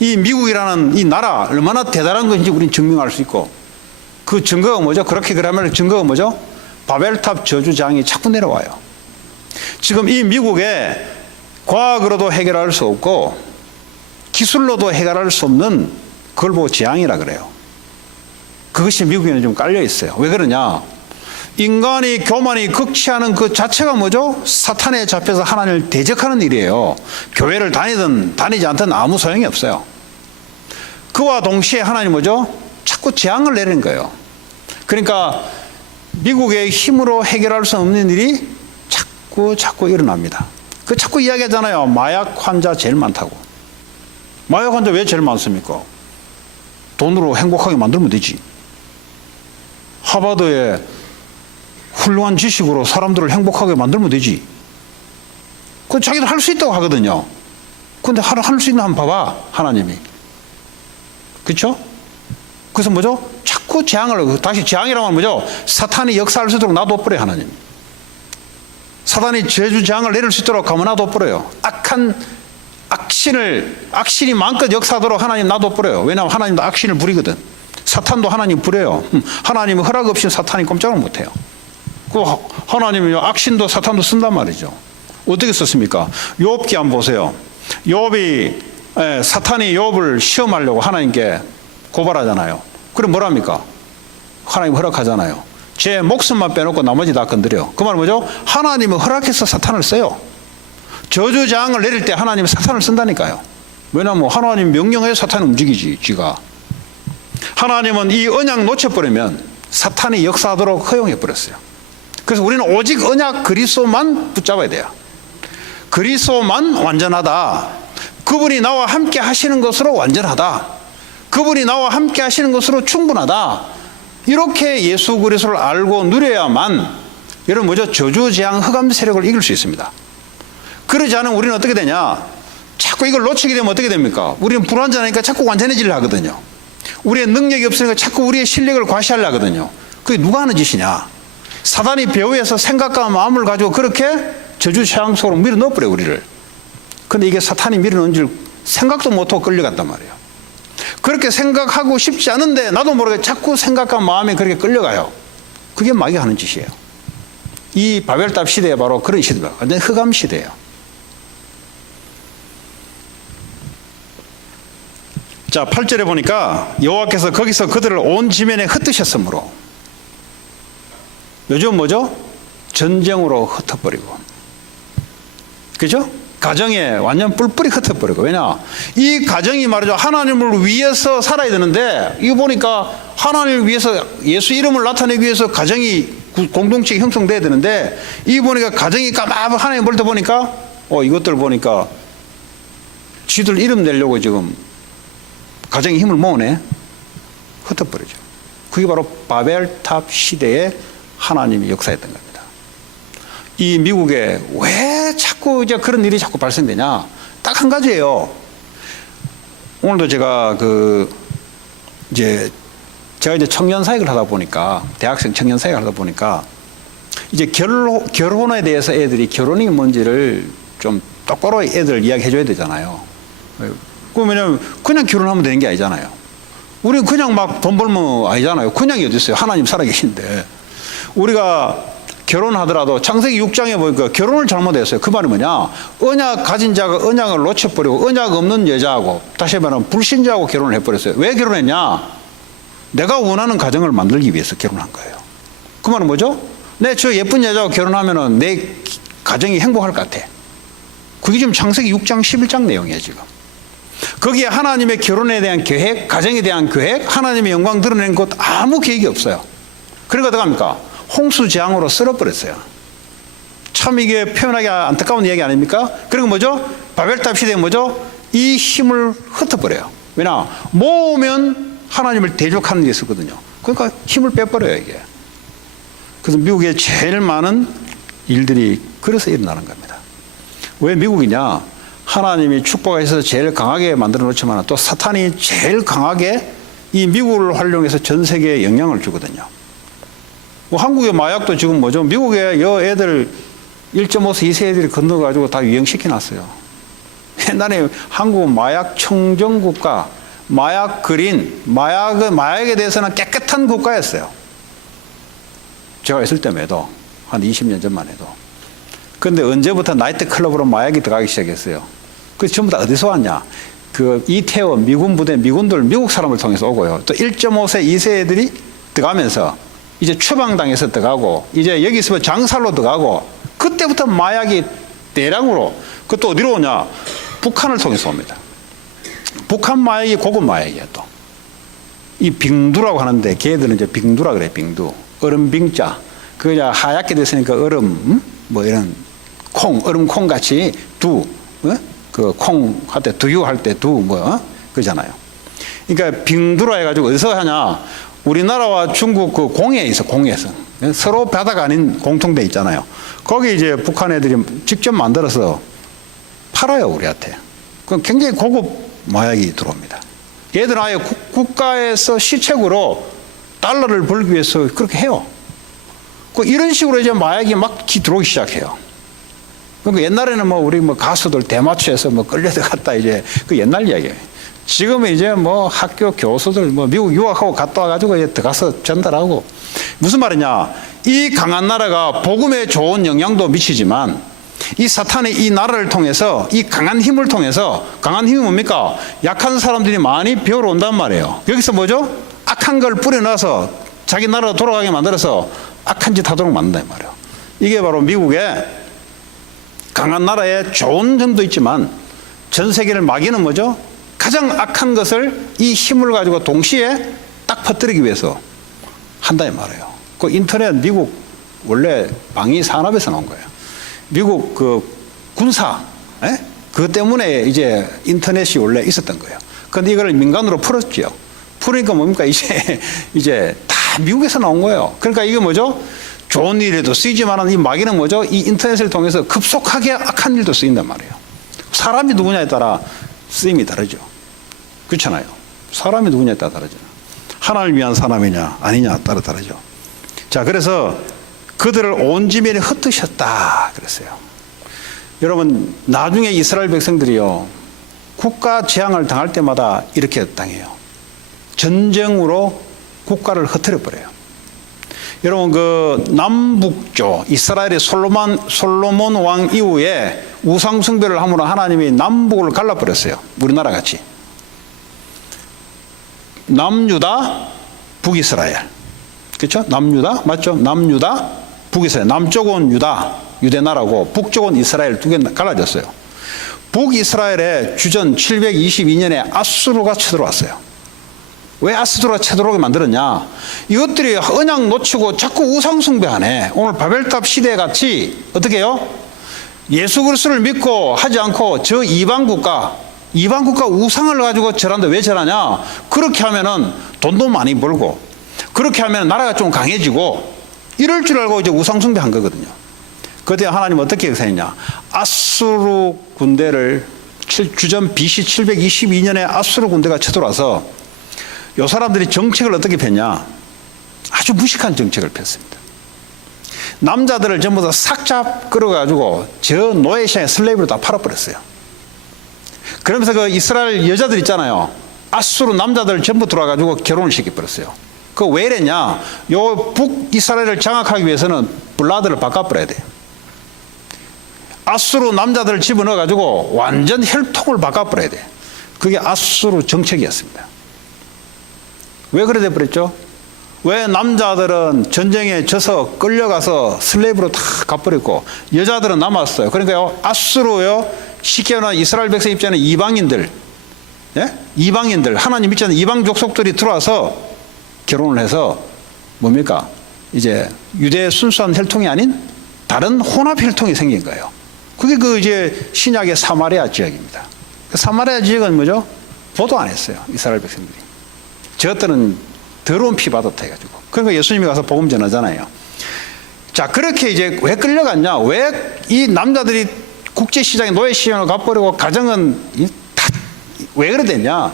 이 미국이라는 이 나라 얼마나 대단한 건지 우리는 증명할 수 있고, 그 증거가 뭐죠? 그렇게 그러면 증거가 뭐죠? 바벨탑 저주장이 자꾸 내려와요. 지금 이 미국에 과학으로도 해결할 수 없고 기술로도 해결할 수 없는 그걸 보고 재앙이라 그래요. 그것이 미국에는 좀 깔려 있어요. 왜 그러냐? 인간이 교만이 극치하는 그 자체가 뭐죠? 사탄에 잡혀서 하나님을 대적하는 일이에요. 교회를 다니든 다니지 않든 아무 소용이 없어요. 그와 동시에 하나님 뭐죠? 자꾸 재앙을 내리는 거예요. 그러니까 미국의 힘으로 해결할 수 없는 일이 자꾸 일어납니다. 그 자꾸 이야기하잖아요. 마약 환자 제일 많다고. 마약 환자 왜 제일 많습니까? 돈으로 행복하게 만들면 되지. 하버드에 훌륭한 지식으로 사람들을 행복하게 만들면 되지. 그 자기도 할 수 있다고 하거든요. 근데 할 수 있는 한번 봐봐, 하나님이. 그렇죠? 그래서 뭐죠? 자꾸 재앙을, 다시 재앙이라고 하면 뭐죠? 사탄이 역사할 수 있도록 놔둬버려요, 하나님. 사탄이 저주 재앙을 내릴 수 있도록 가만 놔둬버려요. 악신이 마음껏 역사하도록 하나님 놔둬버려요. 왜냐하면 하나님도 악신을 부리거든. 사탄도 하나님 부려요. 하나님은 허락 없이 사탄이 꼼짝을 못해요. 그 하나님이 악신도 사탄도 쓴단 말이죠. 어떻게 썼습니까? 욥기 한번 보세요. 욥이 사탄이 욥을 시험하려고 하나님께 고발하잖아요. 그럼 뭐랍니까? 하나님 허락하잖아요. 제 목숨만 빼놓고 나머지 다 건드려. 그 말 뭐죠? 하나님은 허락해서 사탄을 써요. 저주장을 내릴 때 하나님은 사탄을 쓴다니까요. 왜냐하면 하나님 명령에 사탄이 움직이지, 쥐가. 하나님은 이 언약 놓쳐버리면 사탄이 역사하도록 허용해버렸어요. 그래서 우리는 오직 언약 그리스도만 붙잡아야 돼요. 그리스도만 완전하다. 그분이 나와 함께 하시는 것으로 완전하다. 그분이 나와 함께 하시는 것으로 충분하다. 이렇게 예수 그리스도를 알고 누려야만 여러분 뭐죠? 저주, 재앙, 흑암 세력을 이길 수 있습니다. 그러지 않으면 우리는 어떻게 되냐? 자꾸 이걸 놓치게 되면 어떻게 됩니까? 우리는 불완전하니까 자꾸 완전해지려 하거든요. 우리의 능력이 없으니까 자꾸 우리의 실력을 과시하려 하거든요. 그게 누가 하는 짓이냐? 사단이 배후에서 생각과 마음을 가지고 그렇게 저주, 재앙 속으로 밀어 넣어버려요, 우리를. 근데 이게 사탄이 밀어 넣은 줄 생각도 못하고 끌려갔단 말이에요. 그렇게 생각하고 싶지 않은데 나도 모르게 자꾸 생각과 마음이 그렇게 끌려가요. 그게 마귀가 하는 짓이에요. 이 바벨탑 시대에 바로 그런 시대입니다. 완전 흑암 시대예요. 자, 8절에 보니까 여호와께서 거기서 그들을 온 지면에 흩으셨으므로, 요즘 뭐죠? 전쟁으로 흩어버리고, 그죠? 가정에 완전 뿔뿔이 흩어버리고. 왜냐? 이 가정이 말이죠. 하나님을 위해서 살아야 되는데, 이거 보니까 하나님을 위해서 예수 이름을 나타내기 위해서 가정이 공동체가 형성돼야 되는데, 이 보니까 가정이 까마득 하나님 볼 때 보니까, 이것들 보니까 지들 이름 내려고 지금 가정의 힘을 모으네. 흩어버리죠. 그게 바로 바벨탑 시대에 하나님이 역사했던 겁니다. 이 미국에 왜 자꾸 이제 그런 일이 자꾸 발생되냐? 딱 한 가지예요. 오늘도 제가 제가 이제 청년 사역을 하다 보니까, 대학생 청년 사역을 하다 보니까, 이제 결혼에 대해서 애들이 결혼이 뭔지를 좀 똑바로 애들 이야기해줘야 되잖아요. 그러면 그냥 결혼하면 되는 게 아니잖아요. 우리는 그냥 막 돈 벌면 아니잖아요. 그냥이 어디 있어요? 하나님 살아계신데. 우리가 결혼하더라도 창세기 6장에 보니까 결혼을 잘못했어요. 그 말이 뭐냐? 언약 가진 자가 언약을 놓쳐버리고 언약 없는 여자하고, 다시 말하면 불신자하고 결혼을 해버렸어요. 왜 결혼했냐? 내가 원하는 가정을 만들기 위해서 결혼한 거예요. 그 말은 뭐죠? 내 저 예쁜 여자하고 결혼하면은 내 가정이 행복할 것 같아. 그게 지금 창세기 6장 11장 내용이에요, 지금. 거기에 하나님의 결혼에 대한 계획, 가정에 대한 계획, 하나님의 영광 드러내는 것 아무 계획이 없어요. 그러니까 어떡합니까? 홍수재앙으로 쓸어버렸어요. 참 이게 표현하기 안타까운 이야기 아닙니까? 그리고 뭐죠? 바벨탑 시대에 뭐죠? 이 힘을 흩어버려요. 왜냐? 모으면 하나님을 대적하는 게 있었거든요. 그러니까 힘을 빼버려요, 이게. 그래서 미국에 제일 많은 일들이 그래서 일어나는 겁니다. 왜 미국이냐? 하나님이 축복해서 제일 강하게 만들어 놓지만 또 사탄이 제일 강하게 이 미국을 활용해서 전 세계에 영향을 주거든요. 뭐 한국의 마약도 지금 뭐죠? 미국의 애들 1.5세, 2세 애들이 건너가지고 다 유행시켜 놨어요. 옛날에 한국은 마약 청정국가, 마약 그린, 마약에 대해서는 깨끗한 국가였어요. 제가 있을 때에도 한 20년 전만 해도. 그런데 언제부터 나이트 클럽으로 마약이 들어가기 시작했어요. 그래서 전부 다 어디서 왔냐? 그 이태원 미군 부대, 미군들, 미국 사람을 통해서 오고요. 또 1.5세, 2세 애들이 들어가면서 이제 추방당해서 들어가고, 이제 여기서 장살로 들어가고, 그때부터 마약이 대량으로, 그것도 어디로 오냐? 북한을 통해서 옵니다. 북한 마약이 고급 마약이에요, 또. 이 빙두라고 하는데, 걔들은 이제 빙두라 그래, 빙두. 얼음빙자. 그 이제 하얗게 됐으니까 얼음, 뭐 이런 콩, 얼음콩 같이 두, 그 콩 할 때 두유 할 때 두, 뭐, 그러잖아요. 그러니까 빙두라 해가지고 어디서 하냐? 우리나라와 중국 그 공해에 있어, 공해에서. 서로 바다가 아닌 공통돼 있잖아요. 거기 이제 북한 애들이 직접 만들어서 팔아요, 우리한테. 그럼 굉장히 고급 마약이 들어옵니다. 얘들은 아예 국가에서 시책으로 달러를 벌기 위해서 그렇게 해요. 이런 식으로 이제 마약이 막 들어오기 시작해요. 그러니까 옛날에는 뭐 우리 뭐 가수들 대마초에서 뭐 끌려들어갔다 이제 그 옛날 이야기예요. 지금은 이제 뭐 학교 교수들 뭐 미국 유학하고 갔다 와가지고 이제 들어가서 전달하고. 무슨 말이냐? 이 강한 나라가 복음에 좋은 영향도 미치지만 이 사탄이 이 나라를 통해서 이 강한 힘을 통해서, 강한 힘이 뭡니까? 약한 사람들이 많이 배우러 온단 말이에요. 여기서 뭐죠? 악한 걸 뿌려놔서 자기 나라로 돌아가게 만들어서 악한 짓 하도록 만든단 말이에요. 이게 바로 미국의 강한 나라의 좋은 점도 있지만 전 세계를 막이는 뭐죠? 가장 악한 것을 이 힘을 가지고 동시에 딱 퍼뜨리기 위해서 한다 이 말이에요. 그 인터넷 미국 원래 방위 산업에서 나온 거예요. 미국 그 군사, 그것 때문에 이제 인터넷이 원래 있었던 거예요. 그런데 이걸 민간으로 풀었죠. 풀으니까 뭡니까? 이제 다 미국에서 나온 거예요. 그러니까 이게 뭐죠? 좋은 일에도 쓰이지만 이 마귀는 뭐죠? 이 인터넷을 통해서 급속하게 악한 일도 쓰인단 말이에요. 사람이 누구냐에 따라 쓰임이 다르죠. 그렇잖아요. 사람이 누구냐에 따라 다르죠. 하나님을 위한 사람이냐 아니냐 따라 다르죠. 자, 그래서 그들을 온 지면에 흩으셨다 그랬어요. 여러분, 나중에 이스라엘 백성들이요, 국가 재앙을 당할 때마다 이렇게 당해요. 전쟁으로 국가를 흩어려 버려요. 여러분, 그 남북조 이스라엘의 솔로몬 왕 이후에 우상 숭배를 함으로 하나님이 남북을 갈라버렸어요. 우리나라 같이. 남유다, 북이스라엘. 그렇죠? 남유다 맞죠? 남유다, 북이스라엘. 남쪽은 유다, 유대나라고, 북쪽은 이스라엘 두 개 갈라졌어요. 북이스라엘의 주전 722년에 아수르가 쳐들어왔어요. 왜 아수르가 쳐들어오게 만들었냐? 이것들이 언약 놓치고 자꾸 우상 숭배하네. 오늘 바벨탑 시대 같이 어떻게 해요? 예수 그리스도를 믿고 하지 않고 저 이방 국가 우상을 가지고 절한다. 왜 절하냐? 그렇게 하면은 돈도 많이 벌고, 그렇게 하면 나라가 좀 강해지고, 이럴 줄 알고 이제 우상 숭배한 거거든요. 그때 하나님 어떻게 역사했냐? 아수르 군대를 주전 BC 722년에 아수르 군대가 쳐들어와서 이 사람들이 정책을 어떻게 폈냐? 아주 무식한 정책을 폈습니다. 남자들을 전부 다 싹잡 끌어가지고 저 노예시장에 슬레이브로 다 팔아버렸어요. 그러면서 그 이스라엘 여자들 있잖아요. 아수르 남자들 전부 들어와가지고 결혼을 시켜버렸어요. 그 왜 이랬냐? 요 북이스라엘을 장악하기 위해서는 블라드를 바꿔버려야 돼요. 아수르 남자들을 집어넣어가지고 완전 혈통을 바꿔버려야 돼요. 그게 아수르 정책이었습니다. 왜 그래 돼버렸죠? 왜 남자들은 전쟁에 져서 끌려가서 슬레이브로 다 가버렸고 여자들은 남았어요. 그러니까요, 아수르요, 쉽게 말하면 이스라엘 백성 입장에는 이방인들, 예? 이방인들, 하나님 믿지 않는 이방 족속들이 들어와서 결혼을 해서 뭡니까? 이제 유대 순수한 혈통이 아닌 다른 혼합 혈통이 생긴 거예요. 그게 그 이제 신약의 사마리아 지역입니다. 그 사마리아 지역은 뭐죠? 보도 안 했어요, 이스라엘 백성들이. 저것들은 더러운 피 받았다 해가지고. 그러니까 예수님이 가서 복음 전하잖아요. 자, 그렇게 이제 왜 끌려갔냐? 왜 이 남자들이 국제시장에 노예시장을 가버리고 가정은 다 왜 그래 됐냐?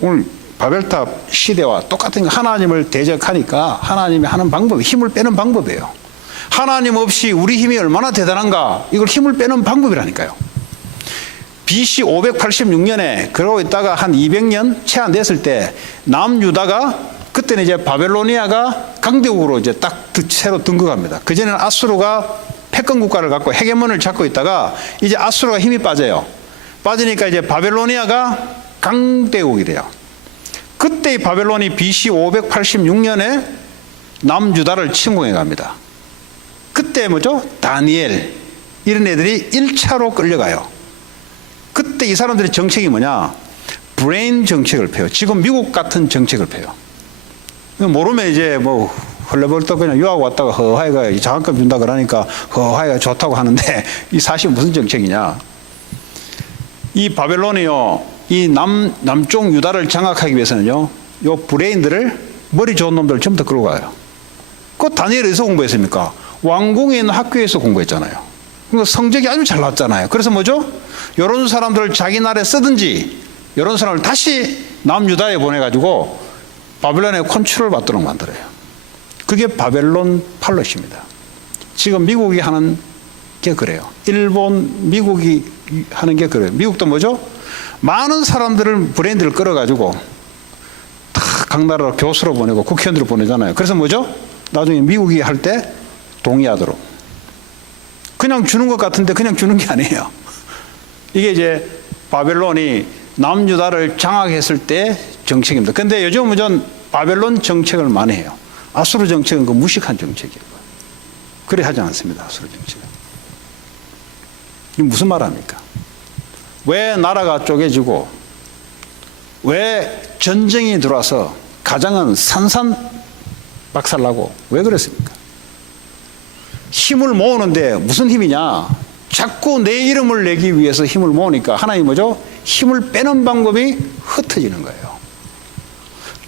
오늘 바벨탑 시대와 똑같은 거, 하나님을 대적하니까 하나님이 하는 방법이 힘을 빼는 방법이에요. 하나님 없이 우리 힘이 얼마나 대단한가, 이걸 힘을 빼는 방법이라니까요. BC 586년에 그러고 있다가 한 200년 채 안 됐을 때 남유다가, 그때는 이제 바벨로니아가 강대국으로 이제 딱 새로 등극합니다. 그전에는 아수르가 패권 국가를 갖고 헤게몬을 잡고 있다가 이제 아수르가 힘이 빠져요. 빠지니까 이제 바벨로니아가 강대국이 돼요. 그때 이 바벨론이 BC 586년에 남유다를 침공해 갑니다. 그때 뭐죠? 다니엘 이런 애들이 1차로 끌려가요. 그때 이 사람들의 정책이 뭐냐? 브레인 정책을 펴요. 지금 미국 같은 정책을 펴요. 모르면 이제 뭐 헐레벌떡 그냥 유학 왔다가 허하이가 장학금 준다 그러니까 허하이가 좋다고 하는데 이 사실 무슨 정책이냐? 이 바벨론이요, 이 남쪽 유다를 장악하기 위해서는요, 요 브레인들을, 머리 좋은 놈들을 전부 다 끌고 가요. 그 다니엘이 어디서 공부했습니까? 왕궁에 있는 학교에서 공부했잖아요. 그러니까 성적이 아주 잘 나왔잖아요. 그래서 뭐죠? 이런 사람들을 자기 나라에 쓰든지 이런 사람을 다시 남유다에 보내가지고 바벨론의 컨트롤 받도록 만들어요. 그게 바벨론 팔롯입니다. 지금 미국이 하는 게 그래요. 일본, 미국이 하는 게 그래요. 미국도 뭐죠? 많은 사람들을, 브랜드를 끌어가지고 다 각 나라로 교수로 보내고 국회의원들을 보내잖아요. 그래서 뭐죠? 나중에 미국이 할 때 동의하도록. 그냥 주는 것 같은데 그냥 주는 게 아니에요. 이게 이제 바벨론이 남유다를 장악했을 때 정책입니다. 근데 요즘은 전 바벨론 정책을 많이 해요. 아수르 정책은 그 무식한 정책이에요. 그래 하지 않습니다. 아수르 정책은. 이게 무슨 말합니까? 왜 나라가 쪼개지고 왜 전쟁이 들어와서 가정은 산산박살나고 왜 그랬습니까? 힘을 모으는데 무슨 힘이냐? 자꾸 내 이름을 내기 위해서 힘을 모으니까 하나님 뭐죠? 힘을 빼는 방법이 흩어지는 거예요.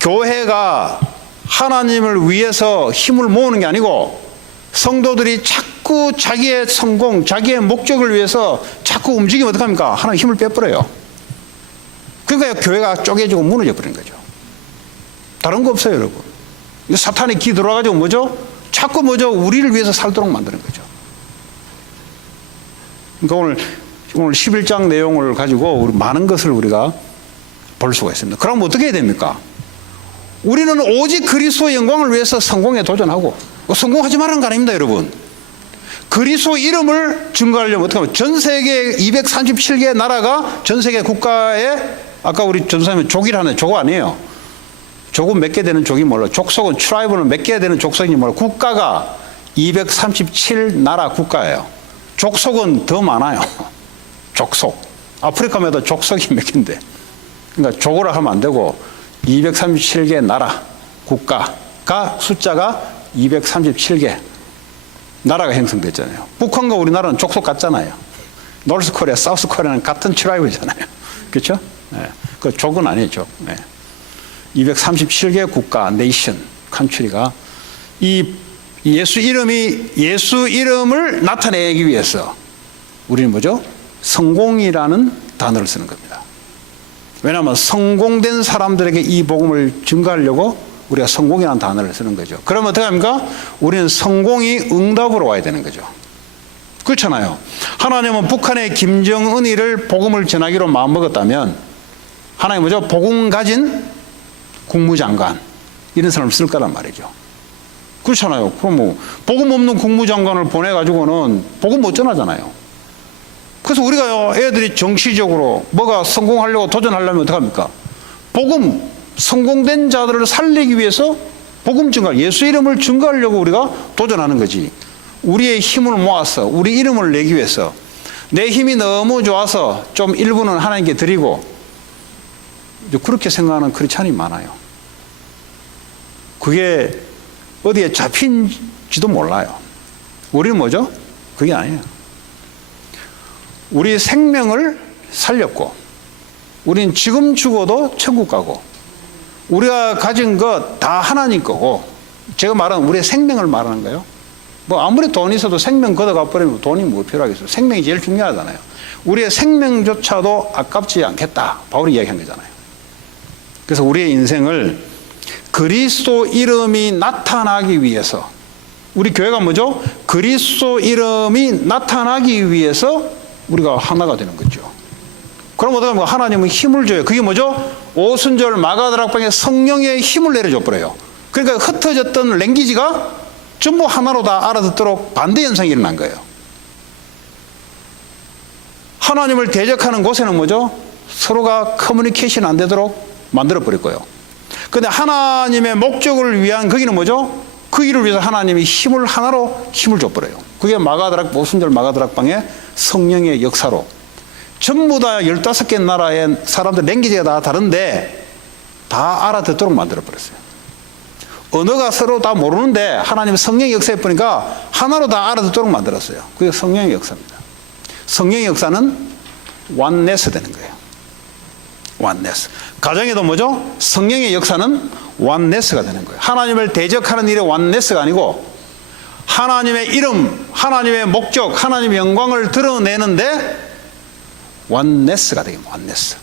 교회가 하나님을 위해서 힘을 모으는 게 아니고 성도들이 자꾸 자기의 성공, 자기의 목적을 위해서 자꾸 움직이면 어떡합니까? 하나님 힘을 빼버려요. 그러니까 교회가 쪼개지고 무너져 버리는 거죠. 다른 거 없어요, 여러분. 사탄의 기 들어와가지고 뭐죠? 자꾸 뭐죠? 우리를 위해서 살도록 만드는 거죠. 그러니까 오늘 11장 내용을 가지고 많은 것을 우리가 볼 수가 있습니다. 그럼 어떻게 해야 됩니까? 우리는 오직 그리스도의 영광을 위해서 성공에 도전하고, 성공하지 말라는 거 아닙니다, 여러분. 그리스도 이름을 증거하려면 어떻게 하면 전 세계 237개 나라가 전 세계 국가에, 아까 우리 전사님은 족이라는 족 아니에요. 족은 몇 개 되는 족이 몰라. 족속은 트라이브는 몇 개 되는 족속인지 몰라. 국가가 237 나라 국가예요. 족속은 더 많아요. 족속. 아프리카마다 족속이 몇 개인데. 그러니까 족으로 하면 안 되고 237개 나라 국가가 숫자가 237개 나라가 형성됐잖아요. 북한과 우리나라는 족속 같잖아요. 노스 코리아, 사우스 코리아는 같은 트라이브잖아요. 그렇죠? 네. 그 족은 아니죠. 네. 237개 국가, 네이션, 컨트리가 이 예수 이름을 나타내기 위해서 우리는 뭐죠? 성공이라는 단어를 쓰는 겁니다. 왜냐하면 성공된 사람들에게 이 복음을 증거하려고 우리가 성공이라는 단어를 쓰는 거죠. 그러면 어떻게 합니까? 우리는 성공이 응답으로 와야 되는 거죠. 그렇잖아요. 하나님은 북한의 김정은이를 복음을 전하기로 마음먹었다면 하나님 뭐죠? 복음 가진 국무장관 이런 사람을 쓸 거란 말이죠. 그렇잖아요. 그럼 뭐 복음 없는 국무장관을 보내가지고는 복음 못 전하잖아요. 그래서 우리가요, 애들이 정치적으로 뭐가 성공하려고 도전하려면 어떡합니까? 복음, 성공된 자들을 살리기 위해서 복음 증가, 예수 이름을 증가하려고 우리가 도전하는 거지. 우리의 힘을 모아서 우리 이름을 내기 위해서 내 힘이 너무 좋아서 좀 일부는 하나님께 드리고, 그렇게 생각하는 크리스찬이 많아요. 그게 어디에 잡힌지도 몰라요. 우리는 뭐죠? 그게 아니에요. 우리 생명을 살렸고, 우리는 지금 죽어도 천국 가고, 우리가 가진 것 다 하나님 거고, 제가 말하는 우리의 생명을 말하는 거예요. 뭐 아무리 돈이 있어도 생명 걷어가 버리면 돈이 뭐 필요하겠어요. 생명이 제일 중요하잖아요. 우리의 생명조차도 아깝지 않겠다, 바울이 이야기한 거잖아요. 그래서 우리의 인생을 그리스도 이름이 나타나기 위해서, 우리 교회가 뭐죠? 그리스도 이름이 나타나기 위해서 우리가 하나가 되는 거죠. 그럼 어떡합니까? 하나님은 힘을 줘요. 그게 뭐죠? 오순절 마가다락방에 성령의 힘을 내려줘 버려요. 그러니까 흩어졌던 랭귀지가 전부 하나로 다 알아듣도록 반대 현상이 일어난 거예요. 하나님을 대적하는 곳에는 뭐죠? 서로가 커뮤니케이션 안 되도록 만들어 버릴 거예요. 근데 하나님의 목적을 위한 거기는 뭐죠? 그 일을 위해서 하나님이 힘을 하나로 힘을 줘버려요. 그게 오순절 마가다락방의 성령의 역사로 전부 다 15개 나라의 사람들 랭귀지가 다 다른데 다 알아듣도록 만들어버렸어요. 언어가 서로 다 모르는데 하나님의 성령의 역사에 보니까 하나로 다 알아듣도록 만들었어요. 그게 성령의 역사입니다. 성령의 역사는 원네스 되는 거예요. 원네스. 가정에도 뭐죠? 성령의 역사는 원네스가 되는 거예요. 하나님을 대적하는 일의 원네스가 아니고 하나님의 이름, 하나님의 목적, 하나님의 영광을 드러내는데 원네스가 되겠습니다. 원네스.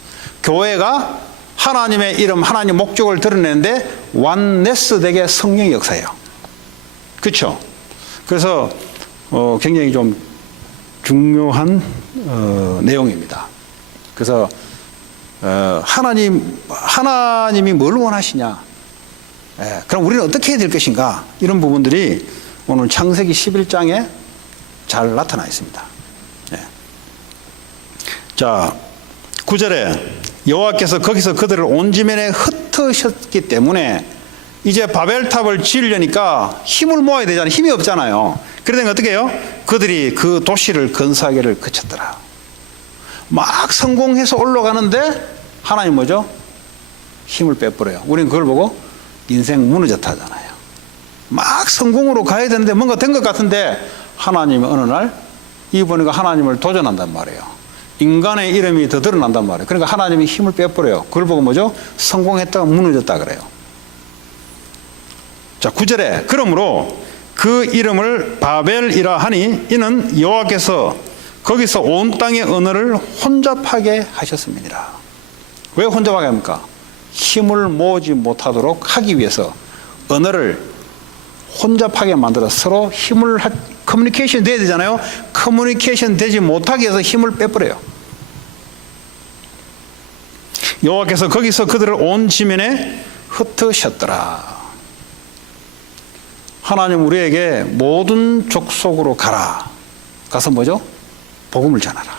교회가 하나님의 이름, 하나님의 목적을 드러내는데 원네스 되게 성령의 역사예요. 그렇죠? 그래서 굉장히 좀 중요한 내용입니다. 그래서 하나님이 뭘 원하시냐? 그럼 우리는 어떻게 해야 될 것인가? 이런 부분들이 오늘 창세기 11장에 잘 나타나 있습니다. 자, 9절에 여호와께서 거기서 그들을 온 지면에 흩으셨기 때문에 이제 바벨탑을 지으려니까 힘을 모아야 되잖아요. 힘이 없잖아요. 그러니까 어떻게 해요? 그들이 그 도시를 건설하기를 그쳤더라. 막 성공해서 올라가는데 하나님 뭐죠? 힘을 빼버려요. 우리는 그걸 보고 인생 무너졌다 하잖아요. 막 성공으로 가야 되는데 뭔가 된 것 같은데 하나님이 어느 날 이보니까 하나님을 도전한단 말이에요. 인간의 이름이 더 드러난단 말이에요. 그러니까 하나님이 힘을 빼버려요. 그걸 보고 뭐죠? 성공했다가 무너졌다 그래요. 자, 9절에 그러므로 그 이름을 바벨이라 하니 이는 여호와께서 거기서 온 땅의 언어를 혼잡하게 하셨음이니라. 왜 혼잡하게 합니까? 힘을 모으지 못하도록 하기 위해서 언어를 혼잡하게 만들어 서로 힘을 커뮤니케이션 돼야 되잖아요. 커뮤니케이션 되지 못하게 해서 힘을 빼버려요. 여호와께서 거기서 그들을 온 지면에 흩으셨더라. 하나님 우리에게 모든 족속으로 가라. 가서 뭐죠? 복음을 전하라.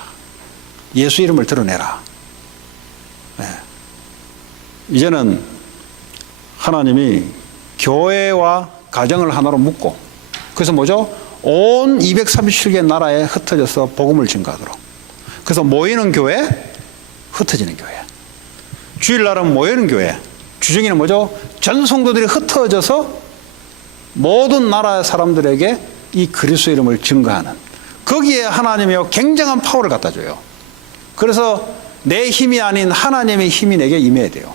예수 이름을 드러내라. 네. 이제는 하나님이 교회와 가정을 하나로 묶고, 그래서 뭐죠? 온 237개 나라에 흩어져서 복음을 증가하도록. 그래서 모이는 교회, 흩어지는 교회. 주일날은 모이는 교회. 주중에는 뭐죠? 전 성도들이 흩어져서 모든 나라의 사람들에게 이 그리스도 이름을 증거하는, 거기에 하나님이 굉장한 파워를 갖다 줘요. 그래서 내 힘이 아닌 하나님의 힘이 내게 임해야 돼요.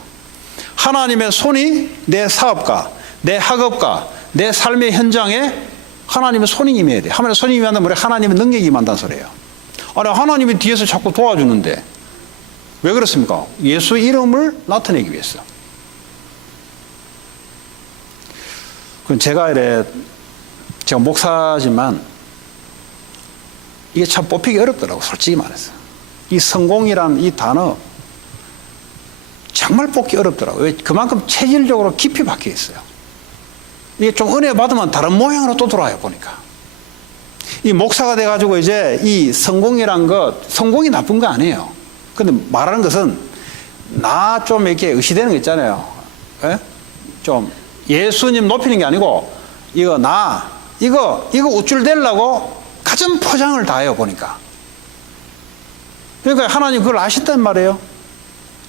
하나님의 손이 내 사업가, 내 학업가, 내 삶의 현장에 하나님의 손이 임해야 돼요. 하나님의 손이 임한다면 우리 하나님의 능력이 임한다는 소리예요. 아니, 하나님이 뒤에서 자꾸 도와주는데 왜 그렇습니까? 예수 이름을 나타내기 위해서. 그럼 제가 목사지만 이게 참 뽑히기 어렵더라고, 솔직히 말해서. 이 성공이란 이 단어 정말 뽑기 어렵더라고요. 왜? 그만큼 체질적으로 깊이 박혀 있어요. 이게 좀 은혜 받으면 다른 모양으로 또 돌아와요, 보니까. 이 목사가 돼가지고 이제 이 성공이란 것, 성공이 나쁜 거 아니에요. 근데 말하는 것은 나 좀 이렇게 의시되는 거 있잖아요. 예? 좀 예수님 높이는 게 아니고 이거 이거 우쭐대려고 가진 포장을 다 해요, 보니까. 그러니까 하나님 그걸 아신단 말이에요.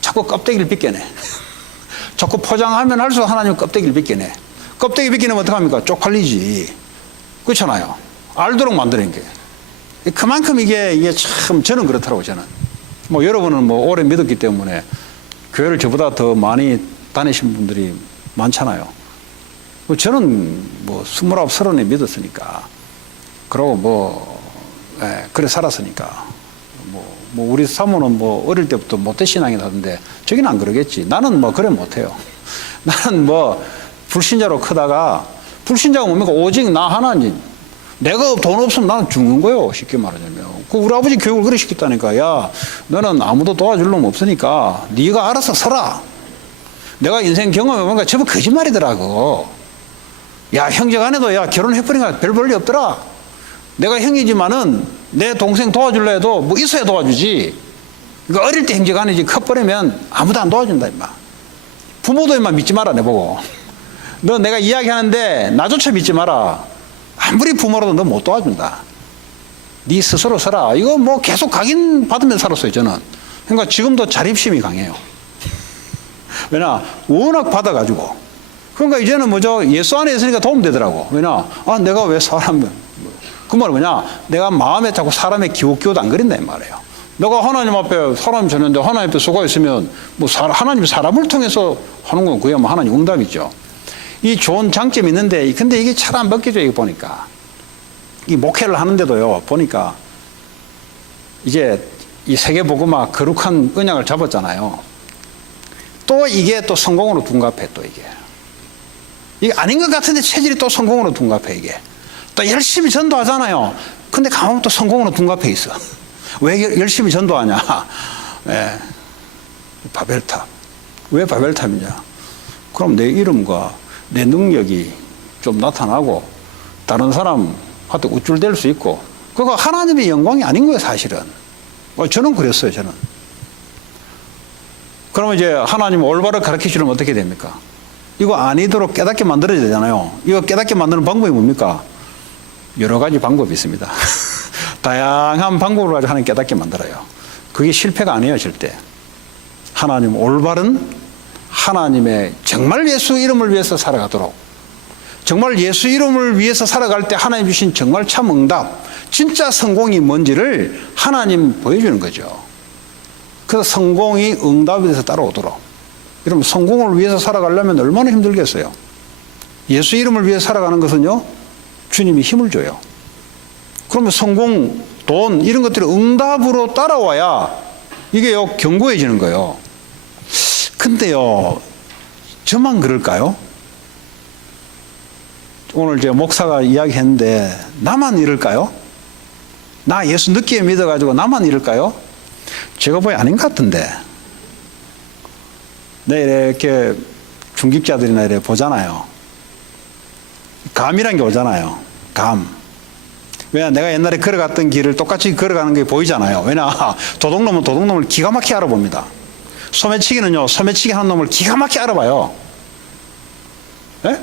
자꾸 껍데기를 벗겨내. 자꾸 포장하면 할수록 하나님 껍데기를 벗겨내. 껍데기 벗기면 어떡합니까? 쪽팔리지. 그렇잖아요. 알도록 만드는 게. 그만큼 이게 참 저는 그렇더라고요, 저는. 뭐 여러분은 뭐 오래 믿었기 때문에 교회를 저보다 더 많이 다니신 분들이 많잖아요. 저는 뭐 29, 30에 믿었으니까. 그러고 그래 살았으니까. 뭐 우리 사모는 뭐 어릴 때부터 모태신앙이다 하던데 저기는 안 그러겠지. 나는 뭐 그래 못해요. 나는 뭐 불신자로 크다가 불신자가 뭡니까? 오직 나 하나님. 내가 돈 없으면 나는 죽는 거예요. 쉽게 말하자면. 그 우리 아버지 교육을 그래 시켰다니까. 야, 너는 아무도 도와줄 놈 없으니까 네가 알아서 서라. 내가 인생 경험해보니까 전부 거짓말이더라고. 야, 형제간에도 야 결혼해버리니까 별 볼일 없더라. 내가 형이지만은 내 동생 도와줄라 해도 뭐 있어야 도와주지. 그러니까 어릴 때 형제간이지 커버리면 아무도 안 도와준다 임마. 부모도 임마 믿지 마라 내보고. 너 내가 이야기하는데 나조차 믿지 마라. 아무리 부모라도 너 못 도와준다. 네 스스로 서라. 이거 뭐 계속 각인 받으면 살았어요, 저는. 그러니까 지금도 자립심이 강해요. 왜냐, 워낙 받아가지고. 그러니까 이제는 뭐죠? 예수 안에 있으니까 도움되더라고. 왜냐, 내가 왜 그 말은 뭐냐, 내가 마음에 자꾸 사람의 기웃기웃 안 그린다 이 말이에요. 내가 하나님 앞에 사람이 졌는데 하나님 앞에 속아 있으면 뭐 하나님이 사람을 통해서 하는 건 그야 뭐 하나님 응답이죠. 이 좋은 장점이 있는데 근데 이게 잘 안 벗겨져 이거 보니까. 이 목회를 하는데도요 보니까 이제 이 세계복음화 거룩한 언약을 잡았잖아요. 또 이게 또 성공으로 둔갑해. 또 이게 아닌 것 같은데 체질이 또 성공으로 둔갑해. 이게 또 열심히 전도하잖아요. 근데 가면 또 성공으로 둔갑해 있어. 왜 열심히 전도하냐? 바벨탑. 왜 바벨탑이냐? 그럼 내 이름과 내 능력이 좀 나타나고 다른 사람한테 우쭐댈 수 있고 그거 하나님의 영광이 아닌 거예요, 사실은. 저는 그랬어요, 저는. 그러면 이제 하나님 올바로 가르치시려면 어떻게 됩니까? 이거 아니도록 깨닫게 만들어야 되잖아요. 이거 깨닫게 만드는 방법이 뭡니까? 여러 가지 방법이 있습니다. 다양한 방법을 가지고 하나님 깨닫게 만들어요. 그게 실패가 아니에요, 절대. 하나님 올바른 하나님의 정말 예수 이름을 위해서 살아가도록 정말 예수 이름을 위해서 살아갈 때 하나님 주신 정말 참 응답 진짜 성공이 뭔지를 하나님 보여주는 거죠. 그래서 성공이 응답에 대해서 따라오도록. 여러분 성공을 위해서 살아가려면 얼마나 힘들겠어요. 예수 이름을 위해서 살아가는 것은요 주님이 힘을 줘요. 그러면 성공, 돈 이런 것들이 응답으로 따라와야 이게요 견고해지는 거예요. 근데요 저만 그럴까요? 오늘 제 목사가 이야기했는데 나만 이럴까요? 나 예수 늦게 믿어가지고 나만 이럴까요? 제가 보기 아닌 것 같은데. 네, 이렇게 중직자들이나 이렇게 보잖아요. 감이란 게 오잖아요. 감. 왜냐, 내가 옛날에 걸어갔던 길을 똑같이 걸어가는 게 보이잖아요. 왜냐, 도둑놈은 도둑놈을 기가 막히게 알아봅니다. 소매치기는요, 소매치기 하는 놈을 기가 막히게 알아봐요. 예?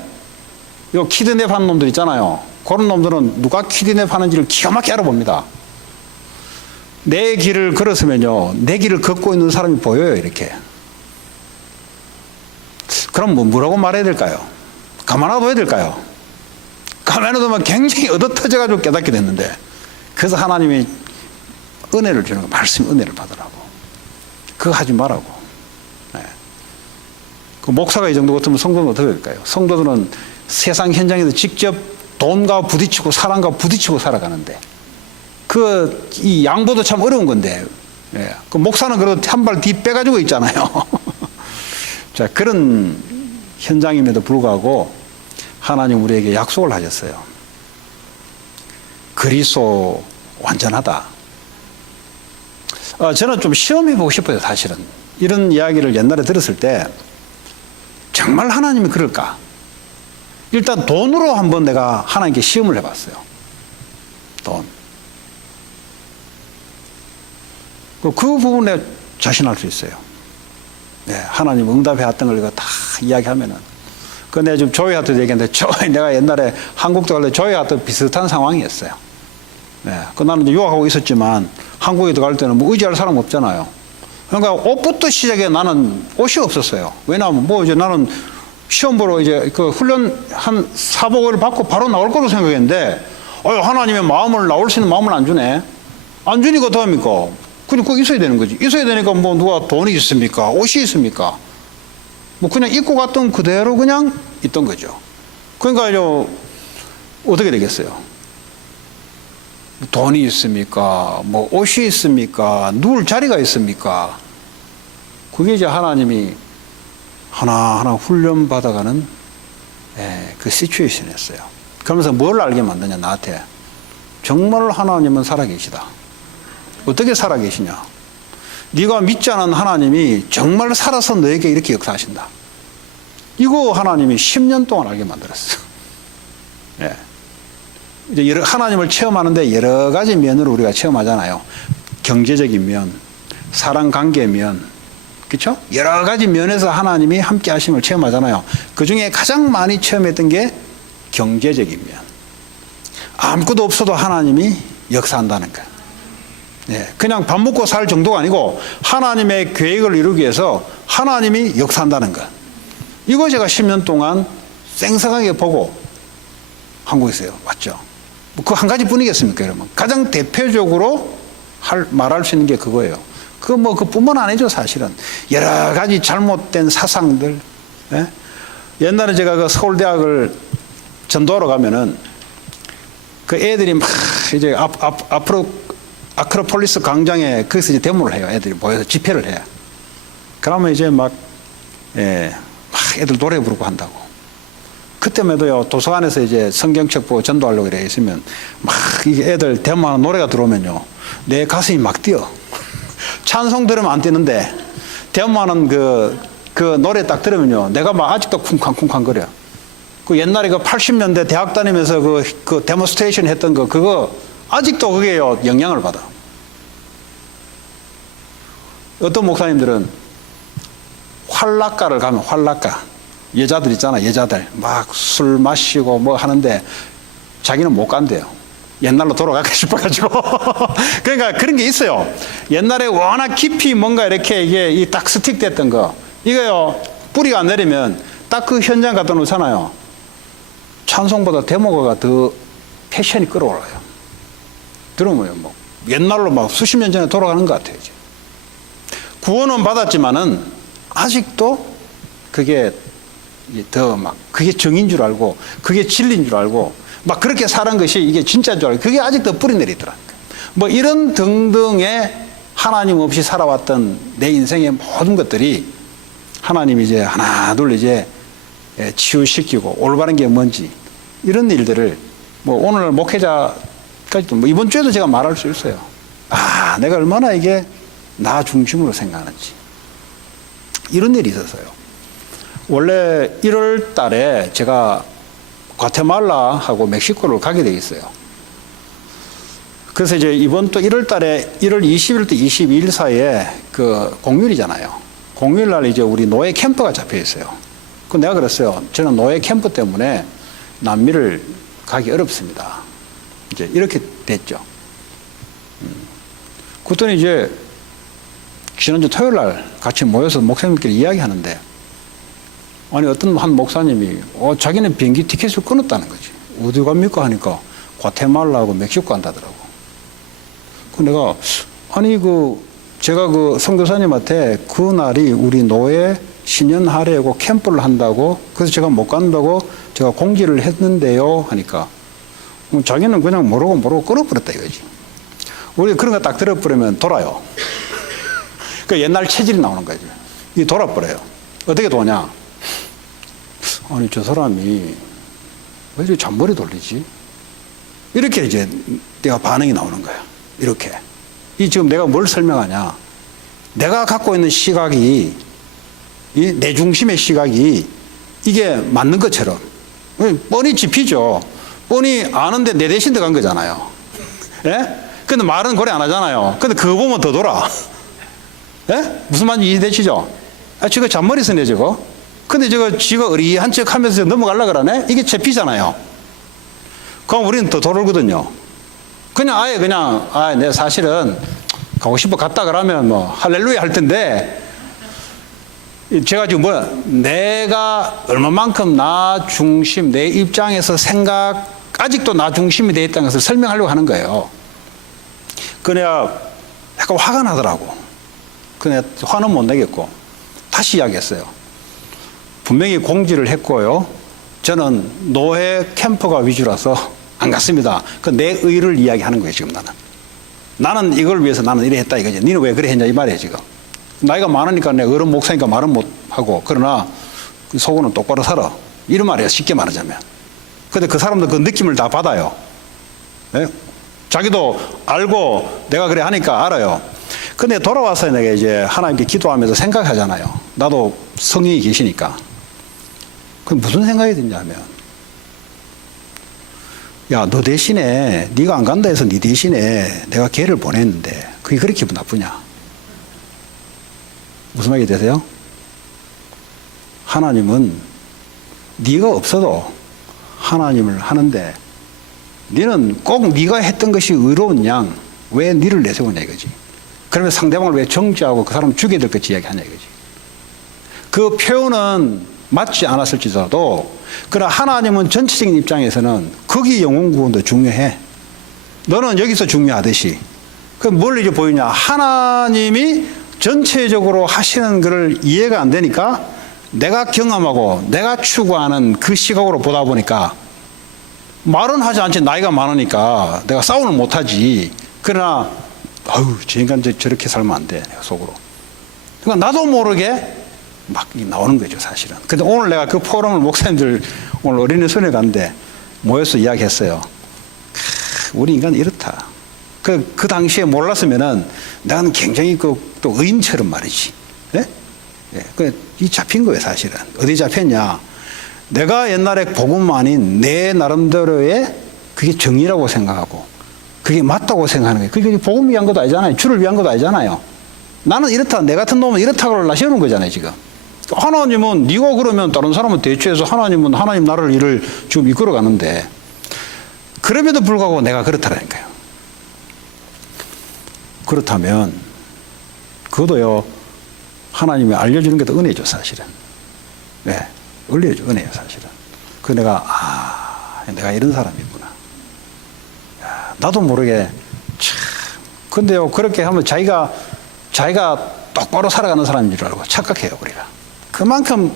요 키드냅 하는 놈들 있잖아요. 그런 놈들은 누가 키드냅 하는지를 기가 막히게 알아봅니다. 내 길을 걸었으면요, 내 길을 걷고 있는 사람이 보여요, 이렇게. 그럼 뭐라고 말해야 될까요? 가만히 둬야 될까요? 가만히 두면 굉장히 얻어터져가지고 깨닫게 됐는데, 그래서 하나님이 은혜를 주는 거, 말씀 은혜를 받으라고. 그거 하지 말라고. 네. 그 목사가 이 정도 같으면 성도는 어떻게 될까요? 성도들은 세상 현장에서 직접 돈과 부딪히고 사람과 부딪히고 살아가는데, 이 양보도 참 어려운 건데, 예. 그 목사는 그래도 한 발 뒤 빼가지고 있잖아요. 자, 그런 현장임에도 불구하고 하나님 우리에게 약속을 하셨어요. 그리스도 완전하다. 저는 좀 시험해보고 싶어요, 사실은. 이런 이야기를 옛날에 들었을 때 정말 하나님이 그럴까? 일단 돈으로 한번 내가 하나님께 시험을 해봤어요. 돈. 그 부분에 자신할 수 있어요. 네, 하나님 응답해왔던 걸 다 이야기하면은. 그 내가 지금 조이 하트도 얘기했는데, 내가 옛날에 한국도 갈 때 조이 하트 비슷한 상황이었어요. 네, 그 나는 이제 유학하고 있었지만, 한국에 들어갈 때는 뭐 의지할 사람 없잖아요. 그러니까 옷부터 시작해 나는 옷이 없었어요. 왜냐하면 뭐 이제 나는 시험 보러 이제 그 훈련 한 사복을 받고 바로 나올 거로 생각했는데, 하나님의 마음을 나올 수 있는 마음을 안 주네. 안 주니까 어떡합니까? 그냥 꼭 있어야 되는 거지. 있어야 되니까 뭐 누가 돈이 있습니까? 옷이 있습니까? 뭐 그냥 입고 갔던 그대로 그냥 있던 거죠. 그러니까 어떻게 되겠어요? 돈이 있습니까? 뭐 옷이 있습니까? 누울 자리가 있습니까? 그게 이제 하나님이 하나하나 훈련 받아가는 그 시츄에이션이었어요. 그러면서 뭘 알게 만드냐, 나한테. 정말 하나님은 살아계시다. 어떻게 살아계시냐? 네가 믿지 않은 하나님이 정말 살아서 너에게 이렇게 역사하신다. 이거 하나님이 10년 동안 알게 만들었어. 예. 이제 하나님을 체험하는데 여러 가지 면으로 우리가 체험하잖아요. 경제적인 면, 사랑 관계 면, 그렇죠? 여러 가지 면에서 하나님이 함께 하심을 체험하잖아요. 그 중에 가장 많이 체험했던 게 경제적인 면. 아무것도 없어도 하나님이 역사한다는 거예요. 네, 그냥 밥 먹고 살 정도가 아니고 하나님의 계획을 이루기 위해서 하나님이 역사한다는 것. 이거 제가 10년 동안 생생하게 보고 한국에서요. 왔죠. 그 한 가지 뿐이겠습니까, 여러분? 가장 대표적으로 말할 수 있는 게 그거예요. 그뿐만 아니죠, 사실은. 여러 가지 잘못된 사상들. 예? 옛날에 제가 그 서울대학을 전도하러 가면은 그 애들이 막 이제 아크로폴리스 광장에 거기서 이제 데모를 해요. 애들이 모여서 집회를 해요. 그러면 이제 막 애들 노래 부르고 한다고. 그때마도요, 도서관에서 이제 성경책 보고 전도하려고 이래 있으면 막 이게 애들 데모하는 노래가 들어오면요, 내 가슴이 막 뛰어. 찬송 들으면 안 뛰는데, 데모하는 그 노래 딱 들으면요, 내가 막 아직도 쿵쾅쿵쾅 거려. 그 옛날에 그 80년대 대학 다니면서 그 데모스트레이션 했던 그거 아직도 그게요, 영향을 받아. 어떤 목사님들은 활락가를 가면 활락가. 여자들 있잖아, 여자들. 막 술 마시고 뭐 하는데 자기는 못 간대요. 옛날로 돌아가고 싶어가지고. 그러니까 그런 게 있어요. 옛날에 워낙 깊이 뭔가 이렇게 이게 딱 스틱 됐던 거. 이거요, 뿌리가 안 내리면 딱 그 현장 갖다 놓잖아요. 찬송보다 데모가 더 패션이 끌어올라요. 들으면 뭐 옛날로 막 수십 년 전에 돌아가는 것 같아요. 이제. 구원은 받았지만은 아직도 그게 더 막 그게 정인 줄 알고 그게 진리인 줄 알고 막 그렇게 사는 것이 이게 진짜인 줄 알고 그게 아직도 뿌리 내리더라고요. 뭐 이런 등등의 하나님 없이 살아왔던 내 인생의 모든 것들이 하나님이 이제 하나 둘 이제 치유시키고 올바른 게 뭔지 이런 일들을 뭐 오늘 목회자까지도 뭐 이번 주에도 제가 말할 수 있어요. 아, 내가 얼마나 이게 나 중심으로 생각하는지 이런 일이 있었어요. 원래 1월 달에 제가 과테말라하고 멕시코를 가게 돼 있어요. 그래서 이제 이번 또 1월 달에 1월 20일부터 22일 사이에 그 공휴일이잖아요. 공휴일 날 이제 우리 노예 캠프가 잡혀 있어요. 그 내가 그랬어요. 저는 노예 캠프 때문에 남미를 가기 어렵습니다. 이제 이렇게 됐죠. 그랬더니 이제 지난주 토요일 날 같이 모여서 목사님끼리 이야기하는데 아니 어떤 한 목사님이 자기는 비행기 티켓을 끊었다는 거지. 어디 갑니까 하니까 과테말라하고 멕시코 간다더라고. 그 내가 아니 제가 그 선교사님한테 그날이 우리 노예 신년 할애하고 캠프를 한다고 그래서 제가 못 간다고 제가 공지를 했는데요 하니까 자기는 그냥 모르고 끊어버렸다 이거지. 우리 그런 거 딱 들어버리면 돌아요. 그 옛날 체질이 나오는 거지. 이게 돌아버려요. 어떻게 도냐? 아니 저 사람이 왜 이렇게 잔머리 돌리지? 이렇게 이제 내가 반응이 나오는 거야. 이렇게. 지금 내가 뭘 설명하냐? 내가 갖고 있는 시각이 내 중심의 시각이 이게 맞는 것처럼 뻔히 짚히죠. 뻔히 아는데 내 대신 들어간 거잖아요. 예? 근데 말은 고려 안 하잖아요. 근데 그거 보면 더 돌아. 예? 무슨 말인지 이해되시죠? 저거 잔머리 쓰네, 저거. 근데 저거 지가 의리한 척 하면서 넘어가려고 그러네? 이게 잡히잖아요. 그럼 우리는 더 돌거든요. 그냥 아예 그냥, 내가 사실은 가고 싶어 갔다 그러면 뭐, 할렐루야 할 텐데, 제가 지금 내가 얼마만큼 나 중심, 내 입장에서 아직도 나 중심이 되어 있다는 것을 설명하려고 하는 거예요. 그래야 약간 화가 나더라고. 그래 화는 못 내겠고 다시 이야기했어요. 분명히 공지를 했고요. 저는 노예 캠프가 위주라서 안 갔습니다. 그 내 의를 이야기하는 거예요. 지금 나는 이걸 위해서 나는 이래 했다 이거지. 니는 왜 그래 했냐 이 말이에요. 지금 나이가 많으니까 내가 어른 목사니까 말은 못 하고, 그러나 속으로는 똑바로 살아 이런 말이에요. 쉽게 말하자면. 근데 그 사람도 그 느낌을 다 받아요. 네? 자기도 알고 내가 그래 하니까 알아요. 근데 돌아와서 내가 이제 하나님께 기도하면서 생각하잖아요. 나도 성령이 계시니까. 그럼 무슨 생각이 드냐면, 야, 너 대신에 네가 안 간다 해서 네 대신에 내가 걔를 보냈는데 그게 그렇게 기분 나쁘냐? 무슨 말이 되세요? 하나님은 네가 없어도 하나님을 하는데 너는 꼭 네가 했던 것이 의로운 양 왜 너를 내세우냐 이거지. 그러면 상대방을 왜 정죄하고 그 사람 죽여야 될 것이 이야기하냐 이거지. 그 표현은 맞지 않았을지라도, 그러나 하나님은 전체적인 입장에서는 거기 영혼 구원도 중요해. 너는 여기서 중요하듯이. 그럼 뭘 이제 보이냐? 하나님이 전체적으로 하시는 것을 이해가 안 되니까 내가 경험하고 내가 추구하는 그 시각으로 보다 보니까 말은 하지 않지. 나이가 많으니까 내가 싸움을 못하지. 그러나 저 인간 저렇게 살면 안 돼. 내가 속으로. 그러니까 나도 모르게 막 나오는 거죠, 사실은. 근데 오늘 내가 그 포럼을 목사님들 오늘 어린이 손에 갔는데 모여서 이야기했어요. 우리 인간은 이렇다. 그 당시에 몰랐으면은 나는 굉장히 또 의인처럼 말이지. 예? 예. 이 잡힌 거예요, 사실은. 어디 잡혔냐? 내가 옛날에 복음 아닌 내 나름대로의 그게 정의라고 생각하고 그게 맞다고 생각하는 거예요. 그게 복음 위한 것도 아니잖아요. 주를 위한 것도 아니잖아요. 나는 이렇다. 내 같은 놈은 이렇다고 나시는 거잖아요, 지금. 하나님은 네가 그러면 다른 사람은 대체해서 하나님은 하나님 나라를 일을 지금 이끌어 가는데, 그럼에도 불구하고 내가 그렇다라니까요. 그렇다면 그것도요 하나님이 알려주는 게 더 은혜죠, 사실은. 네, 은혜예요, 사실은. 그 내가 이런 사람이구나. 나도 모르게 참. 근데요 그렇게 하면 자기가 똑바로 살아가는 사람인 줄 알고 착각해요, 우리가. 그만큼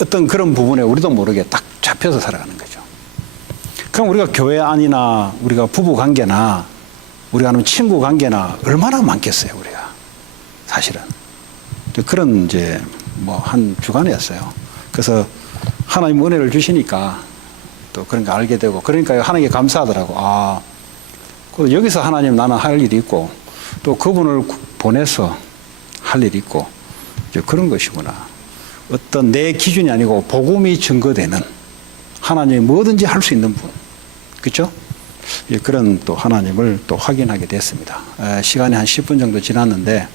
어떤 그런 부분에 우리도 모르게 딱 잡혀서 살아가는 거죠. 그럼 우리가 교회 안이나 우리가 부부 관계나 우리가 하는 친구 관계나 얼마나 많겠어요, 우리가. 사실은. 그런 이제 한 주간이었어요. 그래서 하나님 은혜를 주시니까 또 그런 거 알게 되고, 그러니까 하나님께 감사하더라고. 여기서 하나님 나는 할 일이 있고 또 그분을 보내서 할 일이 있고 이제 그런 것이구나. 어떤 내 기준이 아니고 복음이 증거되는 하나님이 뭐든지 할 수 있는 분. 그렇죠? 그런 또 하나님을 또 확인하게 됐습니다. 시간이 한 10분 정도 지났는데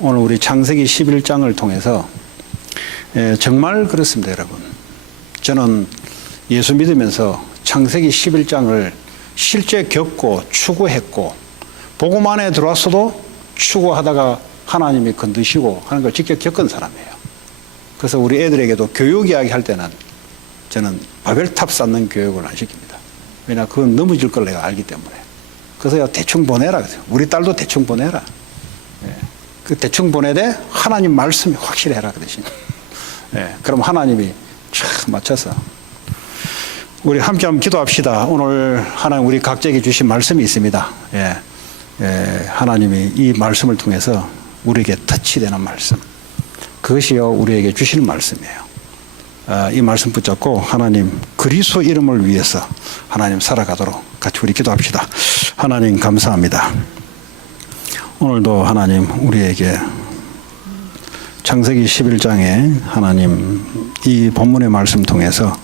오늘 우리 창세기 11장을 통해서 정말 그렇습니다, 여러분. 저는 예수 믿으면서 창세기 11장을 실제 겪고 추구했고, 복음 안에 들어왔어도 추구하다가 하나님이 건드시고 하는 걸 직접 겪은 사람이에요. 그래서 우리 애들에게도 교육 이야기 할 때는 저는 바벨탑 쌓는 교육을 안 시킵니다. 왜냐, 그건 넘어질 걸 내가 알기 때문에. 그래서 대충 보내라. 우리 딸도 대충 보내라. 그 대충 보내되 하나님 말씀이 확실해라, 그 대신. 그럼 하나님이 촥 맞춰서. 우리 함께 한번 기도합시다. 오늘 하나님 우리 각자에게 주신 말씀이 있습니다. 하나님이 이 말씀을 통해서 우리에게 터치되는 말씀. 그것이요 우리에게 주시는 말씀이에요. 이 말씀 붙잡고 하나님 그리스도 이름을 위해서 하나님 살아가도록 같이 우리 기도합시다. 하나님 감사합니다. 오늘도 하나님 우리에게 창세기 11장에 하나님 이 본문의 말씀 통해서